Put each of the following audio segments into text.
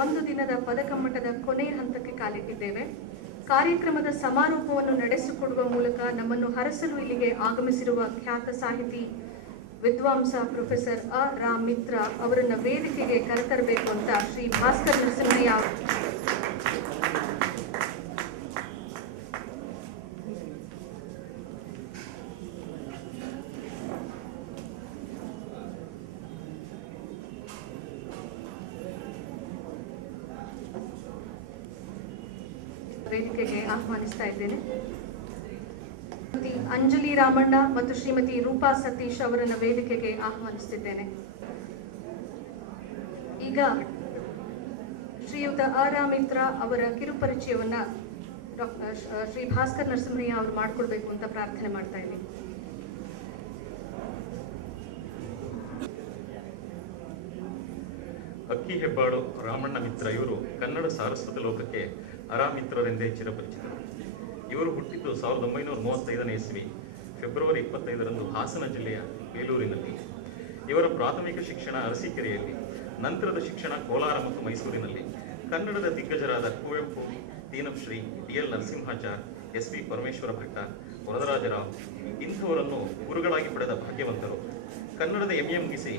ಒಂದು ದಿನದ ಪದಕಮ್ಮಟದ ಕೊನೆಯ ಹಂತಕ್ಕೆ ಕಾಲಿಟ್ಟಿದ್ದೇವೆ. ಕಾರ್ಯಕ್ರಮದ ಸಮಾರೋಪವನ್ನು ನಡೆಸಿಕೊಡುವ ಮೂಲಕ ನಮ್ಮನ್ನು ಹರಸಲು ಇಲ್ಲಿಗೆ ಆಗಮಿಸಿರುವ ಖ್ಯಾತ ಸಾಹಿತಿ ವಿದ್ವಾಂಸ ಪ್ರೊಫೆಸರ್ ಅ. ರಾ. ಮಿತ್ರ ಅವರನ್ನು ವೇದಿಕೆಗೆ ಕರೆತರಬೇಕು ಅಂತ ಶ್ರೀ ಭಾಸ್ಕರ್ ನರಸಿಂಹಯ್ಯ ವೇದಿಕೆಗೆ ಆಹ್ವಾನಿಸ್ತಾ ಇದ್ದೇನೆ. ಶ್ರೀಮತಿ ಅಂಜಲಿ ರಾಮಣ್ಣ ಮತ್ತು ಶ್ರೀಮತಿ ರೂಪಾ ಸತೀಶ್ ಅವರನ್ನು ವೇದಿಕೆಗೆ ಆಹ್ವಾನಿಸುತ್ತಿದ್ದೇನೆ. ಈಗ ಶ್ರೀಯುತ ಅ. ರಾ. ಮಿತ್ರ ಅವರ ಕಿರುಪರಿಚಯವನ್ನ ಶ್ರೀ ಭಾಸ್ಕರ್ ನರಸಿಂಹಯ್ಯ ಅವರು ಮಾಡಿಕೊಡ್ಬೇಕು ಅಂತ ಪ್ರಾರ್ಥನೆ ಮಾಡ್ತಾ ಇದ್ದೀನಿ. ಅಕ್ಕಿ ಹೆಬ್ಬಾಳು ರಾಮಣ್ಣ ಮಿತ್ರ ಇವರು ಕನ್ನಡ ಸಾರಸ್ವತ ಲೋಕಕ್ಕೆ ಅರಾ ಮಿತ್ರರೆಂದೇ ಚಿರಪರಿಚಿತರು. ಇವರು ಹುಟ್ಟಿದ್ದು 1935ನೇ ಇಸ್ವಿ ಫೆಬ್ರವರಿ 25ರಂದು ಹಾಸನ ಜಿಲ್ಲೆಯ ಬೇಲೂರಿನಲ್ಲಿ. ಇವರ ಪ್ರಾಥಮಿಕ ಶಿಕ್ಷಣ ಅರಸೀಕೆರೆಯಲ್ಲಿ, ನಂತರದ ಶಿಕ್ಷಣ ಕೋಲಾರ ಮತ್ತು ಮೈಸೂರಿನಲ್ಲಿ. ಕನ್ನಡದ ದಿಗ್ಗಜರಾದ ಕುವೆಂಪು, ದೀನಶ್ರೀ, ಡಿ.ಎಲ್. ನರಸಿಂಹಾಚಾರ್, ಎಸ್.ವಿ. ಪರಮೇಶ್ವರ ಭಟ್ಟ, ವರದರಾಜರಾವ್ ಇಂಥವರನ್ನು ಗುರುಗಳಾಗಿ ಪಡೆದ ಭಾಗ್ಯವಂತರು. ಕನ್ನಡದ ಎಂಎ ಮುಗಿಸಿ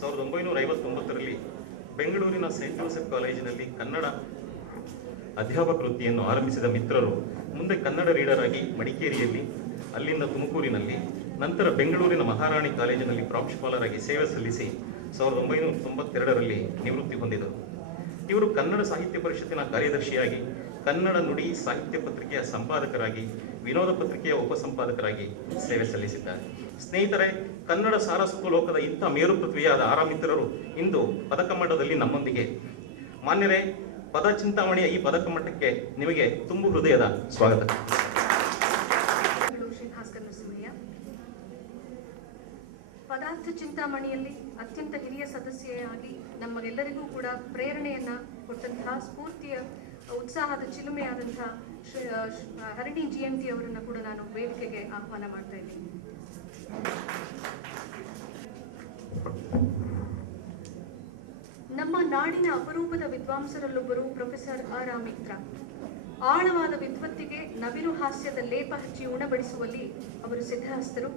1959ರಲ್ಲಿ ಬೆಂಗಳೂರಿನ ಸೇಂಟ್ ಜೋಸೆಫ್ ಕಾಲೇಜಿನಲ್ಲಿ ಕನ್ನಡ ಅಧ್ಯಾಪಕ ವೃತ್ತಿಯನ್ನು ಆರಂಭಿಸಿದ ಮಿತ್ರರು ಮುಂದೆ ಕನ್ನಡ ರೀಡರ್ ಆಗಿ ಮಡಿಕೇರಿಯಲ್ಲಿ, ಅಲ್ಲಿಂದ ತುಮಕೂರಿನಲ್ಲಿ, ನಂತರ ಬೆಂಗಳೂರಿನ ಮಹಾರಾಣಿ ಕಾಲೇಜಿನಲ್ಲಿ ಪ್ರಾಂಶುಪಾಲರಾಗಿ ಸೇವೆ ಸಲ್ಲಿಸಿ 1992ರಲ್ಲಿ ನಿವೃತ್ತಿ ಹೊಂದಿದರು. ಇವರು ಕನ್ನಡ ಸಾಹಿತ್ಯ ಪರಿಷತ್ತಿನ ಕಾರ್ಯದರ್ಶಿಯಾಗಿ, ಕನ್ನಡ ನುಡಿ ಸಾಹಿತ್ಯ ಪತ್ರಿಕೆಯ ಸಂಪಾದಕರಾಗಿ, ವಿನೋದ ಪತ್ರಿಕೆಯ ಉಪಸಂಪಾದಕರಾಗಿ ಸೇವೆ ಸಲ್ಲಿಸಿದ್ದಾರೆ. ಸ್ನೇಹಿತರೆ, ಕನ್ನಡ ಸಾರಸ್ವತ ಲೋಕದ ಇಂಥ ಮೇರು ಪೃಥ್ವಿಯಾದ ಅ. ರಾ. ಮಿತ್ರರು ಇಂದು ಪದಕಮ್ಮಟದಲ್ಲಿ ನಮ್ಮೊಂದಿಗೆ. ಮಾನ್ಯರೇ, ಪದ ಚಿಂತಾಮಣಿಯ ಈ ಪದಕಮ್ಮಟಕ್ಕೆ ನಿಮಗೆ ತುಂಬು ಹೃದಯದ ಸ್ವಾಗತ. ಶ್ರೀ ಭಾಸ್ಕರ್ ನರಸಿಂಹಯ್ಯ ಪದಾರ್ಥ ಚಿಂತಾಮಣಿಯಲ್ಲಿ ಅತ್ಯಂತ ಹಿರಿಯ ಸದಸ್ಯೆಯಾಗಿ ನಮಗೆಲ್ಲರಿಗೂ ಕೂಡ ಪ್ರೇರಣೆಯನ್ನ ಕೊಟ್ಟಂತಹ, ಸ್ಫೂರ್ತಿಯ ಉತ್ಸಾಹದ ಚಿಲುಮೆಯಾದಂತಹ ಹರಿಣಿ GMT ಅವರನ್ನು ಕೂಡ ನಾನು ವೇದಿಕೆಗೆ ಆಹ್ವಾನ ಮಾಡ್ತಾ ಇದ್ದೀನಿ. ನಮ್ಮ ನಾಡಿನ ಅಪರೂಪದ ವಿದ್ವಾಂಸರಲ್ಲೊಬ್ಬರು ಪ್ರೊಫೆಸರ್ ಅ. ರಾ. ಮಿತ್ರ. ಆಳವಾದ ವಿದ್ವತ್ತಿಗೆ ನವಿಲು ಹಾಸ್ಯದ ಲೇಪ ಹಚ್ಚಿ ಉಣಬಡಿಸುವಲ್ಲಿ ಅವರು ಸಿದ್ಧಹಸ್ತರು.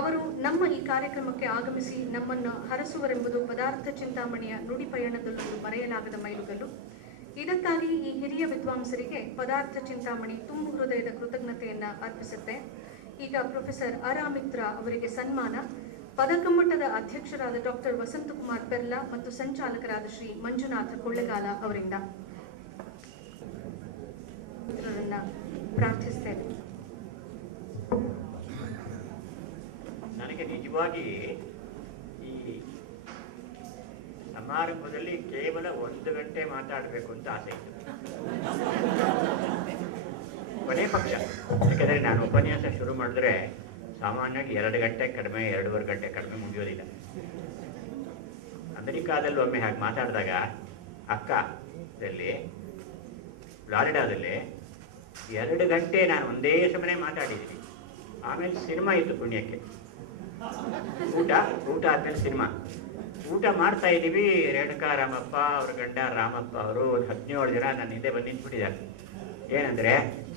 ಅವರು ನಮ್ಮ ಈ ಕಾರ್ಯಕ್ರಮಕ್ಕೆ ಆಗಮಿಸಿ ನಮ್ಮನ್ನು ಹರಸುವರೆಂಬುದು ಪದಾರ್ಥ ಚಿಂತಾಮಣಿಯ ನುಡಿ ಪಯಣದಲ್ಲೊಂದು ಮರೆಯಲಾಗದ ಮೈಲುಗಲ್ಲು. ಇದಕ್ಕಾಗಿ ಈ ಹಿರಿಯ ವಿದ್ವಾಂಸರಿಗೆ ಪದಾರ್ಥ ಚಿಂತಾಮಣಿ ತುಂಬು ಹೃದಯದ ಕೃತಜ್ಞತೆಯನ್ನ ಅರ್ಪಿಸುತ್ತೆ. ಈಗ ಪ್ರೊಫೆಸರ್ ಅ. ರಾ. ಮಿತ್ರ ಅವರಿಗೆ ಸನ್ಮಾನ ಪದಕಮ್ಮಟದ ಅಧ್ಯಕ್ಷರಾದ ಡಾಕ್ಟರ್ ವಸಂತಕುಮಾರ್ ಪೆರ್ಲಾ ಮತ್ತು ಸಂಚಾಲಕರಾದ ಶ್ರೀ ಮಂಜುನಾಥ ಕೊಳ್ಳಗಾಲ ಅವರಿಂದ ಪ್ರಾರ್ಥಿಸ್ತೇನೆ. ನನಗೆ ನಿಜವಾಗಿ ಈ ಸಮಾರಂಭದಲ್ಲಿ ಕೇವಲ 1 ಗಂಟೆ ಮಾತಾಡಬೇಕು ಅಂತ ಆಸೆ ಇತ್ತು. ಕೊನೆ ಪಕ್ಷ, ಯಾಕೆಂದರೆ ನಾನು ಉಪನ್ಯಾಸ ಶುರು ಮಾಡಿದ್ರೆ ಸಾಮಾನ್ಯವಾಗಿ 2 ಗಂಟೆ ಕಡಿಮೆ, 2.5 ಗಂಟೆ ಕಡಿಮೆ ಮುಗಿಯೋದಿಲ್ಲ. ಅಮೆರಿಕಾದಲ್ಲಿ ಒಮ್ಮೆ ಹಾಗೆ ಮಾತಾಡಿದಾಗ ಅಕ್ಕದಲ್ಲಿ ಫ್ಲಾರಿಡಾದಲ್ಲಿ 2 ಗಂಟೆ ನಾನು ಒಂದೇ ಸಮನೆ ಮಾತಾಡಿದ್ದೀನಿ. ಆಮೇಲೆ ಸಿನಿಮಾ ಇತ್ತು ಪುಣ್ಯಕ್ಕೆ. ಊಟ ಆದ್ಮೇಲೆ ಸಿನಿಮಾ. ಊಟ ಮಾಡ್ತಾ ಇದ್ದೀವಿ. ರೇಣುಕಾ ರಾಮಪ್ಪ ಅವ್ರ ಗಂಡ ರಾಮಪ್ಪ ಅವರು ಒಂದು 17 ಜನ ನನ್ನ ಹಿಂದೆ ಬಂದು ನಿಂತ್ಬಿಟ್ಟಿದ್ದಾರೆ. ಏನಂದರೆ,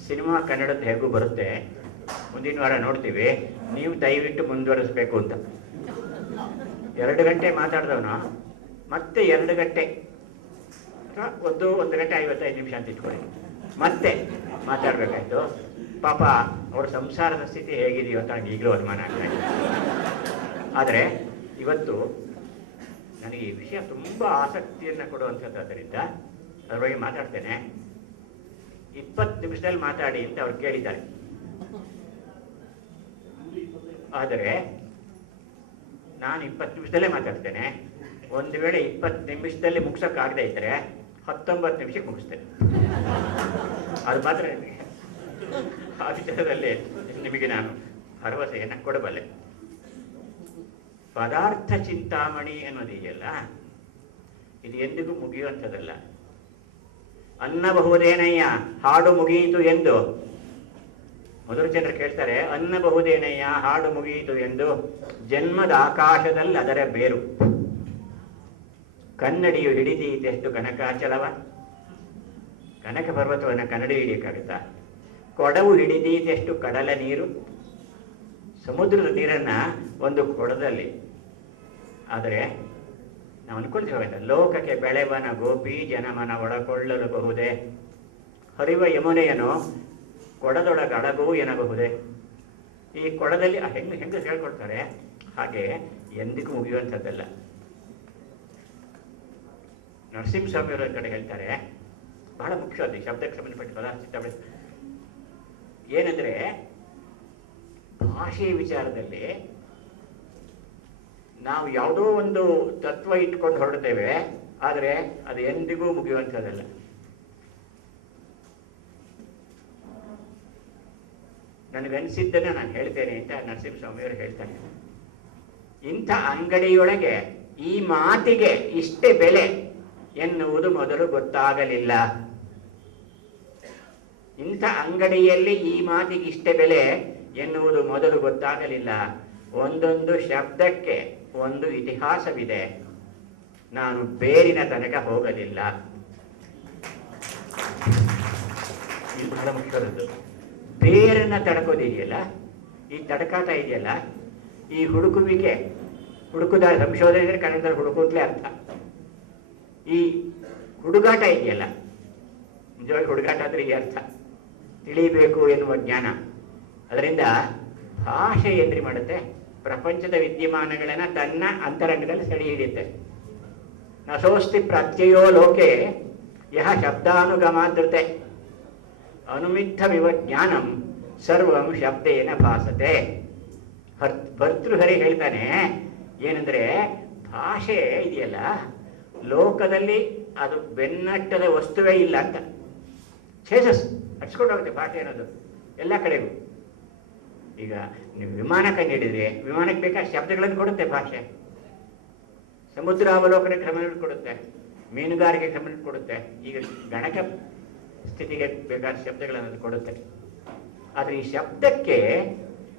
ಸಿನಿಮಾ ಕನ್ನಡದ್ದು ಹೇಗೂ ಬರುತ್ತೆ, ಮುಂದಿನ ವಾರ ನೋಡ್ತೀವಿ, ನೀವು ದಯವಿಟ್ಟು ಮುಂದುವರಿಸ್ಬೇಕು ಅಂತ. 2 ಗಂಟೆ ಮಾತಾಡಿದವನು ಮತ್ತೆ 2 ಗಂಟೆ ಅಥವಾ 1 ಗಂಟೆ 55 ನಿಮಿಷ ಅಂತ ಇಟ್ಕೊಳ್ಳಿ, ಮತ್ತೆ ಮಾತಾಡಬೇಕಾಯ್ತು. ಪಾಪ ಅವ್ರ ಸಂಸಾರದ ಸ್ಥಿತಿ ಹೇಗಿದೆಯೋ ಅಂತ ನನಗೆ ಈಗಲೂ ಅನುಮಾನ ಆಗ್ತಾ ಇದೆ. ಆದರೆ ಇವತ್ತು ನನಗೆ ಈ ವಿಷಯ ತುಂಬ ಆಸಕ್ತಿಯನ್ನು ಕೊಡುವಂಥದ್ದಾದ್ದರಿಂದ ಅದ್ರ ಬಗ್ಗೆ ಮಾತಾಡ್ತೇನೆ. 20 ನಿಮಿಷದಲ್ಲಿ ಮಾತಾಡಿ ಅಂತ ಅವ್ರು ಕೇಳಿದ್ದಾರೆ. ಆದರೆ ನಾನು 20 ನಿಮಿಷದಲ್ಲೇ ಮಾತಾಡ್ತೇನೆ. ಒಂದು ವೇಳೆ 20 ನಿಮಿಷದಲ್ಲಿ ಮುಗಿಸೋಕ್ಕಾಗದೇ ಇದ್ದರೆ 19 ನಿಮಿಷಕ್ಕೆ ಮುಗಿಸ್ತೇನೆ. ಅದು ಮಾತ್ರ ಆ ವಿಚಾರದಲ್ಲಿ ನಿಮಗೆ ನಾನು ಭರವಸೆಯನ್ನು ಕೊಡಬಲ್ಲೆ. ಪದಾರ್ಥ ಚಿಂತಾಮಣಿ ಅನ್ನೋದಿದೆಯಲ್ಲ, ಇದು ಎಂದಿಗೂ ಮುಗಿಯುವಂಥದ್ದಲ್ಲ. ಅನ್ನಬಹುದೇನಯ್ಯ ಹಾಡು ಮುಗಿಯಿತು ಎಂದು ಮಧುರಚಂದ್ರ ಕೇಳ್ತಾರೆ. ಅನ್ನಬಹುದೇನಯ್ಯ ಹಾಡು ಮುಗಿಯಿತು ಎಂದು ಜನ್ಮದ ಆಕಾಶದಲ್ಲಿ ಅದರ ಬೇರು. ಕನ್ನಡಿಯು ಹಿಡಿದೀತೆಷ್ಟು ಕನಕಾಚಲವ. ಕನಕ ಪರ್ವತವನ್ನು ಕನ್ನಡಿ ಹಿಡಿಯಕ್ಕಾಗುತ್ತಾ? ಕೊಡವು ಹಿಡಿದೀತೆಷ್ಟು ಕಡಲ ನೀರು. ಸಮುದ್ರದ ನೀರನ್ನ ಒಂದು ಕೊಡದಲ್ಲಿ, ಆದರೆ ನಾವು ಅನ್ಕೊಳ್ತೀವಿ ಲೋಕಕ್ಕೆ ಬೆಳೆವನ ಗೋಪಿ ಜನಮನ ಒಳಕೊಳ್ಳಲು ಬಹುದೇ, ಹರಿವ ಯಮುನೆಯನು ಕೊಡದೊಳಗಡಗು ಎನ್ನಬಹುದೇ. ಈ ಕೊಡದಲ್ಲಿ ಹೆಂಗೆ ಹೇಳ್ಕೊಡ್ತಾರೆ, ಹಾಗೆ ಎಂದಿಗೂ ಮುಗಿಯುವಂಥದ್ದಲ್ಲ. ನರಸಿಂಹಸ್ವಾಮಿಯವರ ಕಡೆ ಹೇಳ್ತಾರೆ, ಬಹಳ ಮುಖ್ಯವಾದ ಶಬ್ದಕ್ಕೆ ಸಂಬಂಧಪಟ್ಟ ಪದಾರ್ಥ ಏನಂದ್ರೆ, ಭಾಷೆಯ ವಿಚಾರದಲ್ಲಿ ನಾವು ಯಾವುದೋ ಒಂದು ತತ್ವ ಇಟ್ಕೊಂಡು ಹೊರಡ್ತೇವೆ, ಆದರೆ ಅದು ಎಂದಿಗೂ ಮುಗಿಯುವಂಥದ್ದಲ್ಲ. ನನಗನ್ಸಿದ್ದನ್ನು ನಾನು ಹೇಳ್ತೇನೆ ಅಂತ ನರಸಿಂಹಸ್ವಾಮಿಯವರು ಹೇಳ್ತಾರೆ. ಇಂಥ ಅಂಗಡಿಯೊಳಗೆ ಈ ಮಾತಿಗೆ ಇಷ್ಟೇ ಬೆಲೆ ಎನ್ನುವುದು ಮೊದಲು ಗೊತ್ತಾಗಲಿಲ್ಲ. ಇಂಥ ಅಂಗಡಿಯಲ್ಲಿ ಈ ಮಾತಿಗೆ ಇಷ್ಟೇ ಬೆಲೆ ಎನ್ನುವುದು ಮೊದಲು ಗೊತ್ತಾಗಲಿಲ್ಲ. ಒಂದೊಂದು ಶಬ್ದಕ್ಕೆ ಒಂದು ಇತಿಹಾಸವಿದೆ, ನಾನು ಬೇರಿನ ತನಕ ಹೋಗಲಿಲ್ಲ. ಇದು ಬಹಳ ಮುಖ್ಯವಾದದ್ದು. ಬೇರನ್ನ ತಡಕೋದಿದೆಯಲ್ಲ, ಈ ತಡಕಾಟ ಇದೆಯಲ್ಲ, ಈ ಹುಡುಕುವಿಕೆ, ಹುಡುಕುದ ಸಂಶೋಧನೆ ಅಂದರೆ ಕನ್ನಡದಲ್ಲಿ ಹುಡುಕುತ್ತಲೇ ಅರ್ಥ. ಈ ಹುಡುಗಾಟ ಇದೆಯಲ್ಲ, ನಿಜವಾಗಿ ಹುಡುಗಾಟ ಅಂದ್ರೆ ಈ ಅರ್ಥ, ತಿಳಿಬೇಕು ಎನ್ನುವ ಜ್ಞಾನ. ಅದರಿಂದ ಭಾಷೆ ಏನ್ರಿ ಮಾಡುತ್ತೆ, ಪ್ರಪಂಚದ ವಿದ್ಯಮಾನಗಳನ್ನ ತನ್ನ ಅಂತರಂಗದಲ್ಲಿ ಸೆಳೆ ಹಿಡಿಯುತ್ತೆ. ನಸೋಸ್ತಿ ಪ್ರತ್ಯಯೋ ಲೋಕೆ ಯಹ ಶಬ್ದಾನುಗಮಾದೃತೆ ಅನುಮಿಥವಿವ ಜ್ಞಾನಂ ಸರ್ವಂ ಶಬ್ದೇನ ಭಾಸತೆ. ಭರ್ತೃಹರಿ ಹೇಳ್ತಾನೆ ಏನಂದ್ರೆ, ಭಾಷೆ ಇದೆಯಲ್ಲ, ಲೋಕದಲ್ಲಿ ಅದು ಬೆನ್ನಟ್ಟದ ವಸ್ತುವೇ ಇಲ್ಲ ಅಂತ. ಛೇಸಸ್ ಹಚ್ಕೊಂಡು ಹೋಗುತ್ತೆ ಭಾಷೆ ಅನ್ನೋದು ಎಲ್ಲ ಕಡೆಗೂ. ಈಗ ನೀವು ವಿಮಾನ ಕಂಡಿಡಿದ್ರೆ ವಿಮಾನಕ್ಕೆ ಬೇಕಾದ ಶಬ್ದಗಳನ್ನು ಕೊಡುತ್ತೆ ಭಾಷೆ. ಸಮುದ್ರ ಅವಲೋಕನಕ್ಕೆ ಗಮನ ಕೊಡುತ್ತೆ, ಮೀನುಗಾರಿಕೆ ಗಮನ ಕೊಡುತ್ತೆ, ಈಗ ಗಣಕ ಸ್ಥಿತಿಗೆ ಬೇಕಾದ ಶಬ್ದಗಳನ್ನು ಕೊಡುತ್ತೆ. ಆದರೆ ಈ ಶಬ್ದಕ್ಕೆ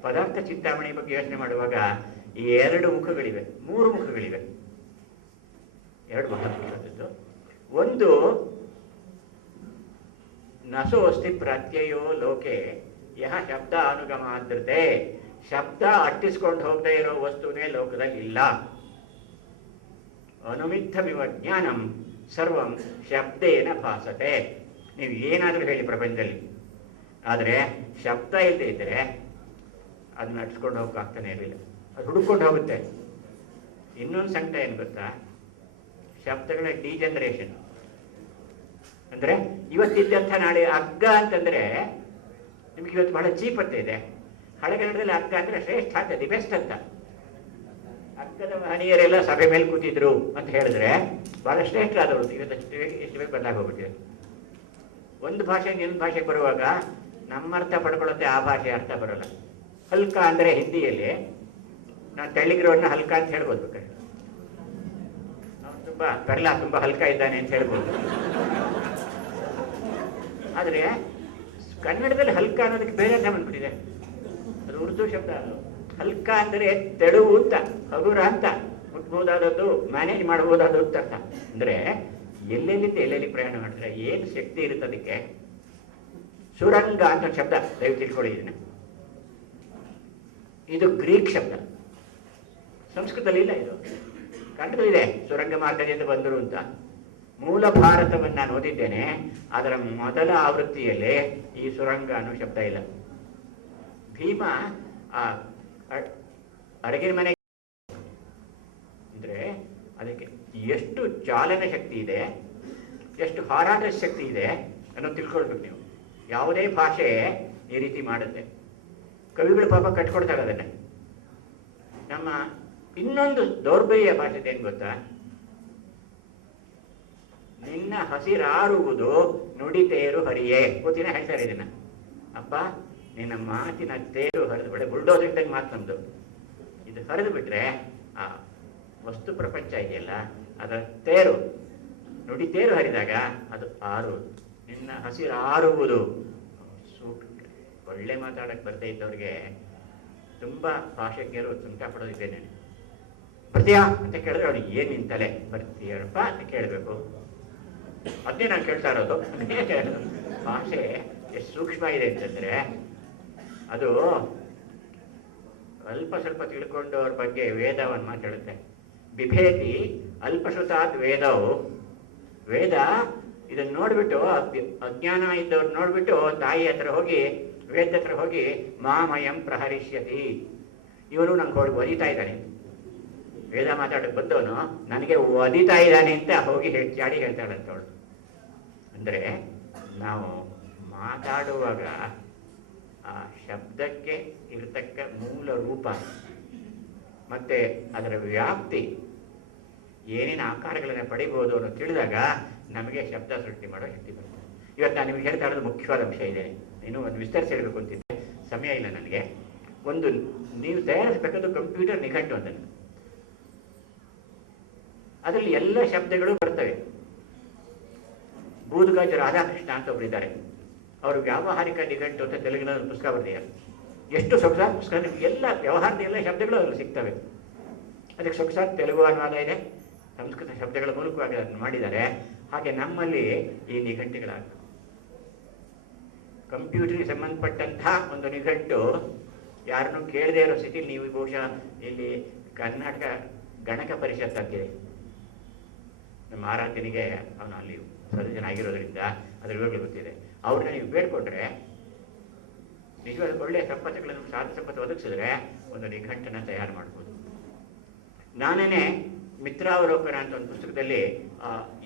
ಪದಾರ್ಥ ಚಿಂತಾಮಣಿ ಬಗ್ಗೆ ಯೋಚನೆ ಮಾಡುವಾಗ ಈ ಎರಡು ಮುಖಗಳಿವೆ, ಮೂರು ಮುಖಗಳಿವೆ. ಎರಡು ಬಹಳ ಮುಖ್ಯವಾದದ್ದು. ಒಂದು, ನಸೋಸ್ತಿ ಪ್ರತ್ಯಯೋ ಲೋಕೆ ಯಹ ಶಬ್ದ ಅನುಗಮಾದೃತೆ. ಶಬ್ದ ಅಟ್ಟಿಸ್ಕೊಂಡು ಹೋಗದೆ ಇರೋ ವಸ್ತುವೇ ಲೋಕದಲ್ಲಿ ಇಲ್ಲ. ಅನುಮಿಥವಿವ ಜ್ಞಾನಂ ಸರ್ವಂ ಶಬ್ದೇನ ಭಾಸತೆ. ನೀವು ಏನಾದರೂ ಹೇಳಿ ಪ್ರಪಂಚದಲ್ಲಿ, ಆದರೆ ಶಬ್ದ ಇಲ್ಲದೆ ಇದ್ದರೆ ಅದನ್ನ ಅಟ್ಸ್ಕೊಂಡು ಹೋಗಕ್ಕಾಗ್ತಾನೆ ಇರಲಿಲ್ಲ, ಅದು ಹುಡುಕೊಂಡು ಹೋಗುತ್ತೆ. ಇನ್ನೊಂದು ಸಂಕಟ ಏನು ಗೊತ್ತಾ, ಶಬ್ದಗಳ ಡಿಜನರೇಷನ್. ಅಂದರೆ ಇವತ್ತಿದ್ದಂಥ ನಾಳೆ ಹಗ್ಗ ಅಂತಂದರೆ ನಿಮ್ಗೆ ಇವತ್ತು ಬಹಳ ಚೀಪತ್ತೆ ಇದೆ. ಹಳೆಗನ್ನಡದಲ್ಲಿ ಹಗ್ಗ ಅಂದರೆ ಶ್ರೇಷ್ಠ ಅಂತ, ದಿ ಬೆಸ್ಟ್ ಅಂತ. ಹಗ್ಗದ ಮಹನೀಯರೆಲ್ಲ ಸಭೆ ಮೇಲೆ ಕೂತಿದ್ರು ಅಂತ ಹೇಳಿದ್ರೆ ಬಹಳ ಶ್ರೇಷ್ಠರಾದವರು. ಇವತ್ತು ಎಷ್ಟು ಬೇಗ ಬದಲಾಗಿ ಹೋಗ್ಬಿಟ್ಟಿದೆ. ಒಂದು ಭಾಷೆಯಿಂದ ಇನ್ನೊಂದು ಭಾಷೆಗೆ ಬರುವಾಗ ನಮ್ಮ ಅರ್ಥ ಪಡ್ಕೊಳ್ಳುತ್ತೆ, ಆ ಭಾಷೆ ಅರ್ಥ ಬರೋಲ್ಲ. ಹಲ್ಕ ಅಂದರೆ ಹಿಂದಿಯಲ್ಲಿ ನಾನು ತೆಳ್ಳಿಗಿರೋನ್ನ ಹಲ್ಕ ಅಂತ ಹೇಳ್ಬೋದು ಬೇಕಾದ್ರೆ, ಅವನು ತುಂಬ ಹಲ್ಕ ಇದ್ದಾನೆ ಅಂತ ಹೇಳ್ಬೋದು. ಆದರೆ ಕನ್ನಡದಲ್ಲಿ ಹಲ್ಕ ಅನ್ನೋದಕ್ಕೆ ಬೇರೆ ಅರ್ಥ ಬಂದ್ಬಿಟ್ಟಿದೆ. ಅದು ಉರ್ದು ಶಬ್ದ. ಅದು ಹಲ್ಕ ಅಂದರೆ ತೆಳುವು ಅಂತ, ಹಗುರ ಅಂತ, ಮುಟ್ಬಹುದಾದದ್ದು, ಮ್ಯಾನೇಜ್ ಮಾಡಬಹುದಾದ ಅರ್ಥ. ಅಂದರೆ ಎಲ್ಲೆಲ್ಲಿಂದ ಎಲ್ಲೆಲ್ಲಿ ಪ್ರಯಾಣ ಮಾಡ್ತಾರೆ, ಏನು ಶಕ್ತಿ ಇರುತ್ತೆ ಅದಕ್ಕೆ. ಸುರಂಗ ಅಂತ ಶಬ್ದ, ದಯವಿಟ್ಟು ತಿಳ್ಕೊಳ್ಳಿ ಇದನ್ನ. ಇದು ಗ್ರೀಕ್ ಶಬ್ದ, ಸಂಸ್ಕೃತದಲ್ಲಿ ಇಲ್ಲ. ಇದು ಕನ್ನಡದಲ್ಲಿದೆ, ಸುರಂಗ ಮಾರ್ಗದಿಂದ ಬಂದರು ಅಂತ. ಮೂಲ ಭಾರತವನ್ನು ನಾನು ಓದಿದ್ದೇನೆ, ಅದರ ಮೊದಲ ಆವೃತ್ತಿಯಲ್ಲಿ ಈ ಸುರಂಗ ಅನ್ನೋ ಶಬ್ದ ಇಲ್ಲ. ಭೀಮ ಅಡಗಿನ ಮನೆ ಅಂದರೆ ಅದಕ್ಕೆ ಎಷ್ಟು ಚಾಲನ ಶಕ್ತಿ ಇದೆ, ಎಷ್ಟು ಹಾರಾಟ ಶಕ್ತಿ ಇದೆ ಅನ್ನೋದು ತಿಳ್ಕೊಳ್ಬೇಕು ನೀವು. ಯಾವುದೇ ಭಾಷೆ ಈ ರೀತಿ ಮಾಡುತ್ತೆ. ಕವಿಗಳು ಪಾಪ ಕಟ್ಕೊಡ್ತಾರೆ ಅದನ್ನು. ನಮ್ಮ ಇನ್ನೊಂದು ದೌರ್ಬಲ್ಯ ಭಾಷೆ ಏನು ಗೊತ್ತಾ, ನಿನ್ನ ಹಸಿರಾರುವುದು ನುಡಿತೇರು ಹರಿಯೇ. ಕೂತಿನ ಹೇಳ್ತಾರೆ ಇದನ್ನ. ಅಪ್ಪ ನಿನ್ನ ಮಾತಿನ ತೇರು ಹರಿದು ಬಿಡ, ಬುಲ್ಡೋಸರ್ ಇದ್ದಂಗೆ ಮಾತು ನಮ್ದು. ಇದು ಹರಿದು ಬಿಟ್ರೆ ಆ ವಸ್ತು ಪ್ರಪಂಚ ಇದೆಯಲ್ಲ ಅದರ ತೇರು, ನುಡಿ ತೇರು ಹರಿದಾಗ ಅದು ಆರುವುದು. ನಿನ್ನ ಹಸಿರಾರುವುದು. ಒಳ್ಳೆ ಮಾತಾಡಕ್ಕೆ ಬರ್ತಾ ಇದ್ದವ್ರಿಗೆ ತುಂಬ ಭಾಷೆಜ್ಞರು ಸಂಕಟ ಪಡೋದಿದ್ದೇನೆ. ಬರ್ತೀಯಾ ಅಂತ ಕೇಳಿದ್ರೆ ಅವ್ನಿಗೆ ಏನು ನಿಂತಲೆ ಬರ್ತೀಯಪ್ಪ ಅಂತ ಕೇಳಬೇಕು. ಅದೇ ನಾನು ಕೇಳ್ತಾ ಇರೋದು. ಭಾಷೆ ಎಷ್ಟು ಸೂಕ್ಷ್ಮ ಇದೆ ಅಂತಂದ್ರೆ ಅದು ಅಲ್ಪ ಸ್ವಲ್ಪ ತಿಳ್ಕೊಂಡು ಅವ್ರ ಬಗ್ಗೆ ವೇದವನ್ನು ಮಾತಾಡುತ್ತೆ. ಬಿಭೇತಿ ಅಲ್ಪಶ್ರುತಾತ್ ವೇದವು, ವೇದ ಇದನ್ನು ನೋಡ್ಬಿಟ್ಟು ಅಜ್ಞಾನ ಇದ್ದವ್ರು ನೋಡ್ಬಿಟ್ಟು ತಾಯಿ ಹತ್ರ ಹೋಗಿ ವೇದ ಹತ್ರ ಹೋಗಿ ಮಾಮಯಂ ಪ್ರಹರಿಷ್ಯತಿ, ಇವನು ನಂಗೆ ಹೋಗಿ ಒದಿತಾ ಇದ್ದಾನೆ, ವೇದ ಮಾತಾಡಕ್ಕೆ ಬಂದವನು ನನಗೆ ಒದಿತಾ ಇದ್ದಾನೆ ಅಂತ ಹೋಗಿ ಚಾಡಿ ಹೇಳ್ತಾಳಂತವಳು. ಅಂದರೆ ನಾವು ಮಾತಾಡುವಾಗ ಆ ಶಬ್ದಕ್ಕೆ ಇರತಕ್ಕ ಮೂಲ ರೂಪ ಮತ್ತೆ ಅದರ ವ್ಯಾಪ್ತಿ ಏನೇನು ಆಕಾರಗಳನ್ನು ಪಡಿಬೋದು ಅನ್ನೋ ತಿಳಿದಾಗ ನಮಗೆ ಶಬ್ದ ಸೃಷ್ಟಿ ಮಾಡೋ ಶಕ್ತಿ ಬರ್ತದೆ. ಇವತ್ತು ನಾನು ನಿಮಗೆ ಹೇಳ್ತಾ ಇರೋದು ಮುಖ್ಯವಾದ ಅಂಶ ಇದೆ. ಇನ್ನೂ ಒಂದು ವಿಸ್ತರಿಸಿ ಹೇಳಬೇಕು ಅಂತಿದ್ದೆ, ಸಮಯ ಇಲ್ಲ ನನಗೆ. ಒಂದು ನೀವು ತಯಾರಿಸಬೇಕಾದ ಕಂಪ್ಯೂಟರ್ ನಿಘಂಟು ಅಂತ, ಅದರಲ್ಲಿ ಎಲ್ಲ ಶಬ್ದಗಳು ಬರ್ತವೆ. ಬೂದಗಾಜ ರಾಧಾಕೃಷ್ಣ ಅಂತ ಒಬ್ಬರಿದ್ದಾರೆ, ಅವರು ವ್ಯಾವಹಾರಿಕ ನಿಘಂಟು ಅಂತ ತೆಲುಗಿನ ಪುಸ್ತಕ ಬರೆದಿದ್ದಾರೆ. ಎಷ್ಟು ಸೊಗಸಾದ ಪುಸ್ತಕ, ನಿಮ್ಗೆ ಎಲ್ಲ ವ್ಯವಹಾರದ ಎಲ್ಲ ಶಬ್ದಗಳು ಅದ್ರಲ್ಲಿ ಸಿಗ್ತವೆ. ಅದಕ್ಕೆ ಸೊಗಸಾದ ತೆಲುಗು ಅನುವಾದ ಇದೆ, ಸಂಸ್ಕೃತ ಶಬ್ದಗಳ ಮೂಲಕವಾಗಿ ಅದನ್ನು ಮಾಡಿದ್ದಾರೆ. ಹಾಗೆ ನಮ್ಮಲ್ಲಿ ಈ ನಿಘಂಟುಗಳಾಗ್ತವೆ. ಕಂಪ್ಯೂಟರ್ಗೆ ಸಂಬಂಧಪಟ್ಟಂತಹ ಒಂದು ನಿಘಂಟು ಯಾರನ್ನು ಕೇಳದೇ ಇರೋ ಸ್ಥಿತಿ. ನೀವು ಬಹುಶಃ ಇಲ್ಲಿ ಕರ್ನಾಟಕ ಗಣಕ ಪರಿಷತ್ ಅಂತಿದೆ, ನಮ್ಮ ಆರಾಧನೆಗೆ ಅವನು ಅಲ್ಲಿ ಸದಸ್ಯನ ಆಗಿರೋದ್ರಿಂದ ಅದ್ರ ವಿವರಗಳು ಗೊತ್ತಿದೆ. ಅವ್ರನ್ನ ನೀವು ಬೇಡ್ಕೊಂಡ್ರೆ ನಿಜವಾದ ಒಳ್ಳೆಯ ಸಂಪತ್ತುಗಳನ್ನು ಸಾಧ ಸಂಪತ್ತು ಒದಗಿಸಿದ್ರೆ ಒಂದು ನಿಘಂಟನ್ನು ತಯಾರು ಮಾಡ್ಬೋದು. ನಾನೇ ಮಿತ್ರಾವಲೋಕನ ಅಂತ ಒಂದು ಪುಸ್ತಕದಲ್ಲಿ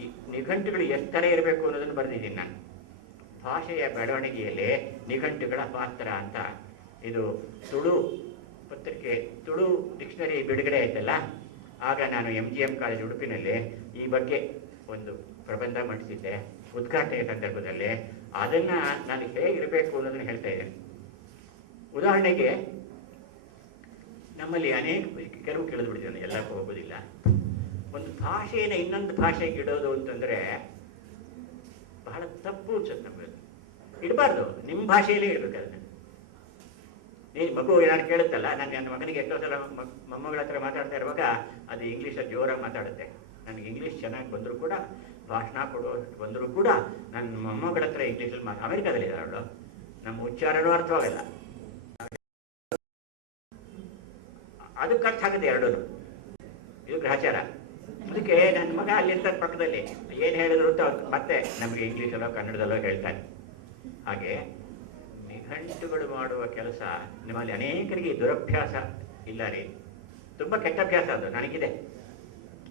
ಈ ನಿಘಂಟುಗಳು ಎಷ್ಟು ಥರ ಇರಬೇಕು ಅನ್ನೋದನ್ನು ಬರೆದಿದ್ದೀನಿ ನಾನು. ಭಾಷೆಯ ಬೆಳವಣಿಗೆಯಲ್ಲಿ ನಿಘಂಟುಗಳ ಪಾತ್ರ ಅಂತ. ಇದು ತುಳು ಪತ್ರಿಕೆ, ತುಳು ಡಿಕ್ಷನರಿ ಬಿಡುಗಡೆ ಆಯ್ತಲ್ಲ, ಆಗ ನಾನು MGM ಕಾಲೇಜ್ ಉಡುಪಿನಲ್ಲಿ ಈ ಬಗ್ಗೆ ಒಂದು ಪ್ರಬಂಧ ಮಾಡಿಸಿದ್ದೆ ಉದ್ಘಾಟನೆಯ ಸಂದರ್ಭದಲ್ಲಿ. ಅದನ್ನು ನಾನು ಹೇಗಿರಬೇಕು ಅನ್ನೋದನ್ನು ಹೇಳ್ತಾ ಇದ್ದೇನೆ. ಉದಾಹರಣೆಗೆ ನಮ್ಮಲ್ಲಿ ಅನೇಕ ಕೆಲವು ಕೇಳಿದು ಬಿಟ್ಟಿದ್ದಾನೆ, ಎಲ್ಲಕ್ಕೂ ಹೋಗೋದಿಲ್ಲ. ಒಂದು ಭಾಷೆಯನ್ನು ಇನ್ನೊಂದು ಭಾಷೆಗೆ ಇಡೋದು ಅಂತಂದರೆ ಬಹಳ ತಪ್ಪು ಅನ್ಸುತ್ತೆ ನಮಗೆ. ಇಡಬಾರ್ದು, ನಿಮ್ಮ ಭಾಷೆಯಲ್ಲೇ ಇಡಬೇಕು ಅದನ್ನು. ನೀನು ಮಗು ನಾನು ಕೇಳುತ್ತಲ್ಲ, ನಾನು ನನ್ನ ಮಗನಿಗೆ ಎಷ್ಟೋ ಸಲ ಮೊಮ್ಮಗಳ ಹತ್ರ ಮಾತಾಡ್ತಾ ಇರುವಾಗ ಅದು ಇಂಗ್ಲೀಷಲ್ಲಿ ಜೋರಾಗಿ ಮಾತಾಡುತ್ತೆ. ನನಗೆ ಇಂಗ್ಲೀಷ್ ಚೆನ್ನಾಗಿ ಬಂದರೂ ಕೂಡ, ಭಾಷಣ ಕೊಡುವಷ್ಟು ಬಂದರೂ ಕೂಡ ನನ್ನ ಮೊಮ್ಮಗಳ ಹತ್ರ ಇಂಗ್ಲೀಷಲ್ಲಿ ಅಮೆರಿಕಾದಲ್ಲಿ ಇದ್ದಾಳು, ನಮ್ಮ ಉಚ್ಚಾರಣೂ ಅರ್ಥವಾಗಲ್ಲ. ಅದಕ್ಕೆ ಅರ್ಥ ಆಗುತ್ತೆ ಎರಡೂ. ಇದು ಗ್ರಹಚಾರ. ಅದಕ್ಕೆ ನನ್ನ ಮಗ ಅಲ್ಲಿಂದ ಪಕ್ಕದಲ್ಲಿ ಏನು ಹೇಳಿದ್ರು ಅಂತ ಮತ್ತೆ ನಮಗೆ ಇಂಗ್ಲೀಷಲ್ಲೋ ಕನ್ನಡದಲ್ಲೋ ಹೇಳ್ತಾನೆ. ಹಾಗೆ ನಿಘಂಟುಗಳು ಮಾಡುವ ಕೆಲಸ ನಿಮ್ಮಲ್ಲಿ ಅನೇಕರಿಗೆ ದುರಭ್ಯಾಸ ಇಲ್ಲ ರೀ, ತುಂಬ ಕೆಟ್ಟ ಅಭ್ಯಾಸ ಅದು. ನನಗಿದೆ.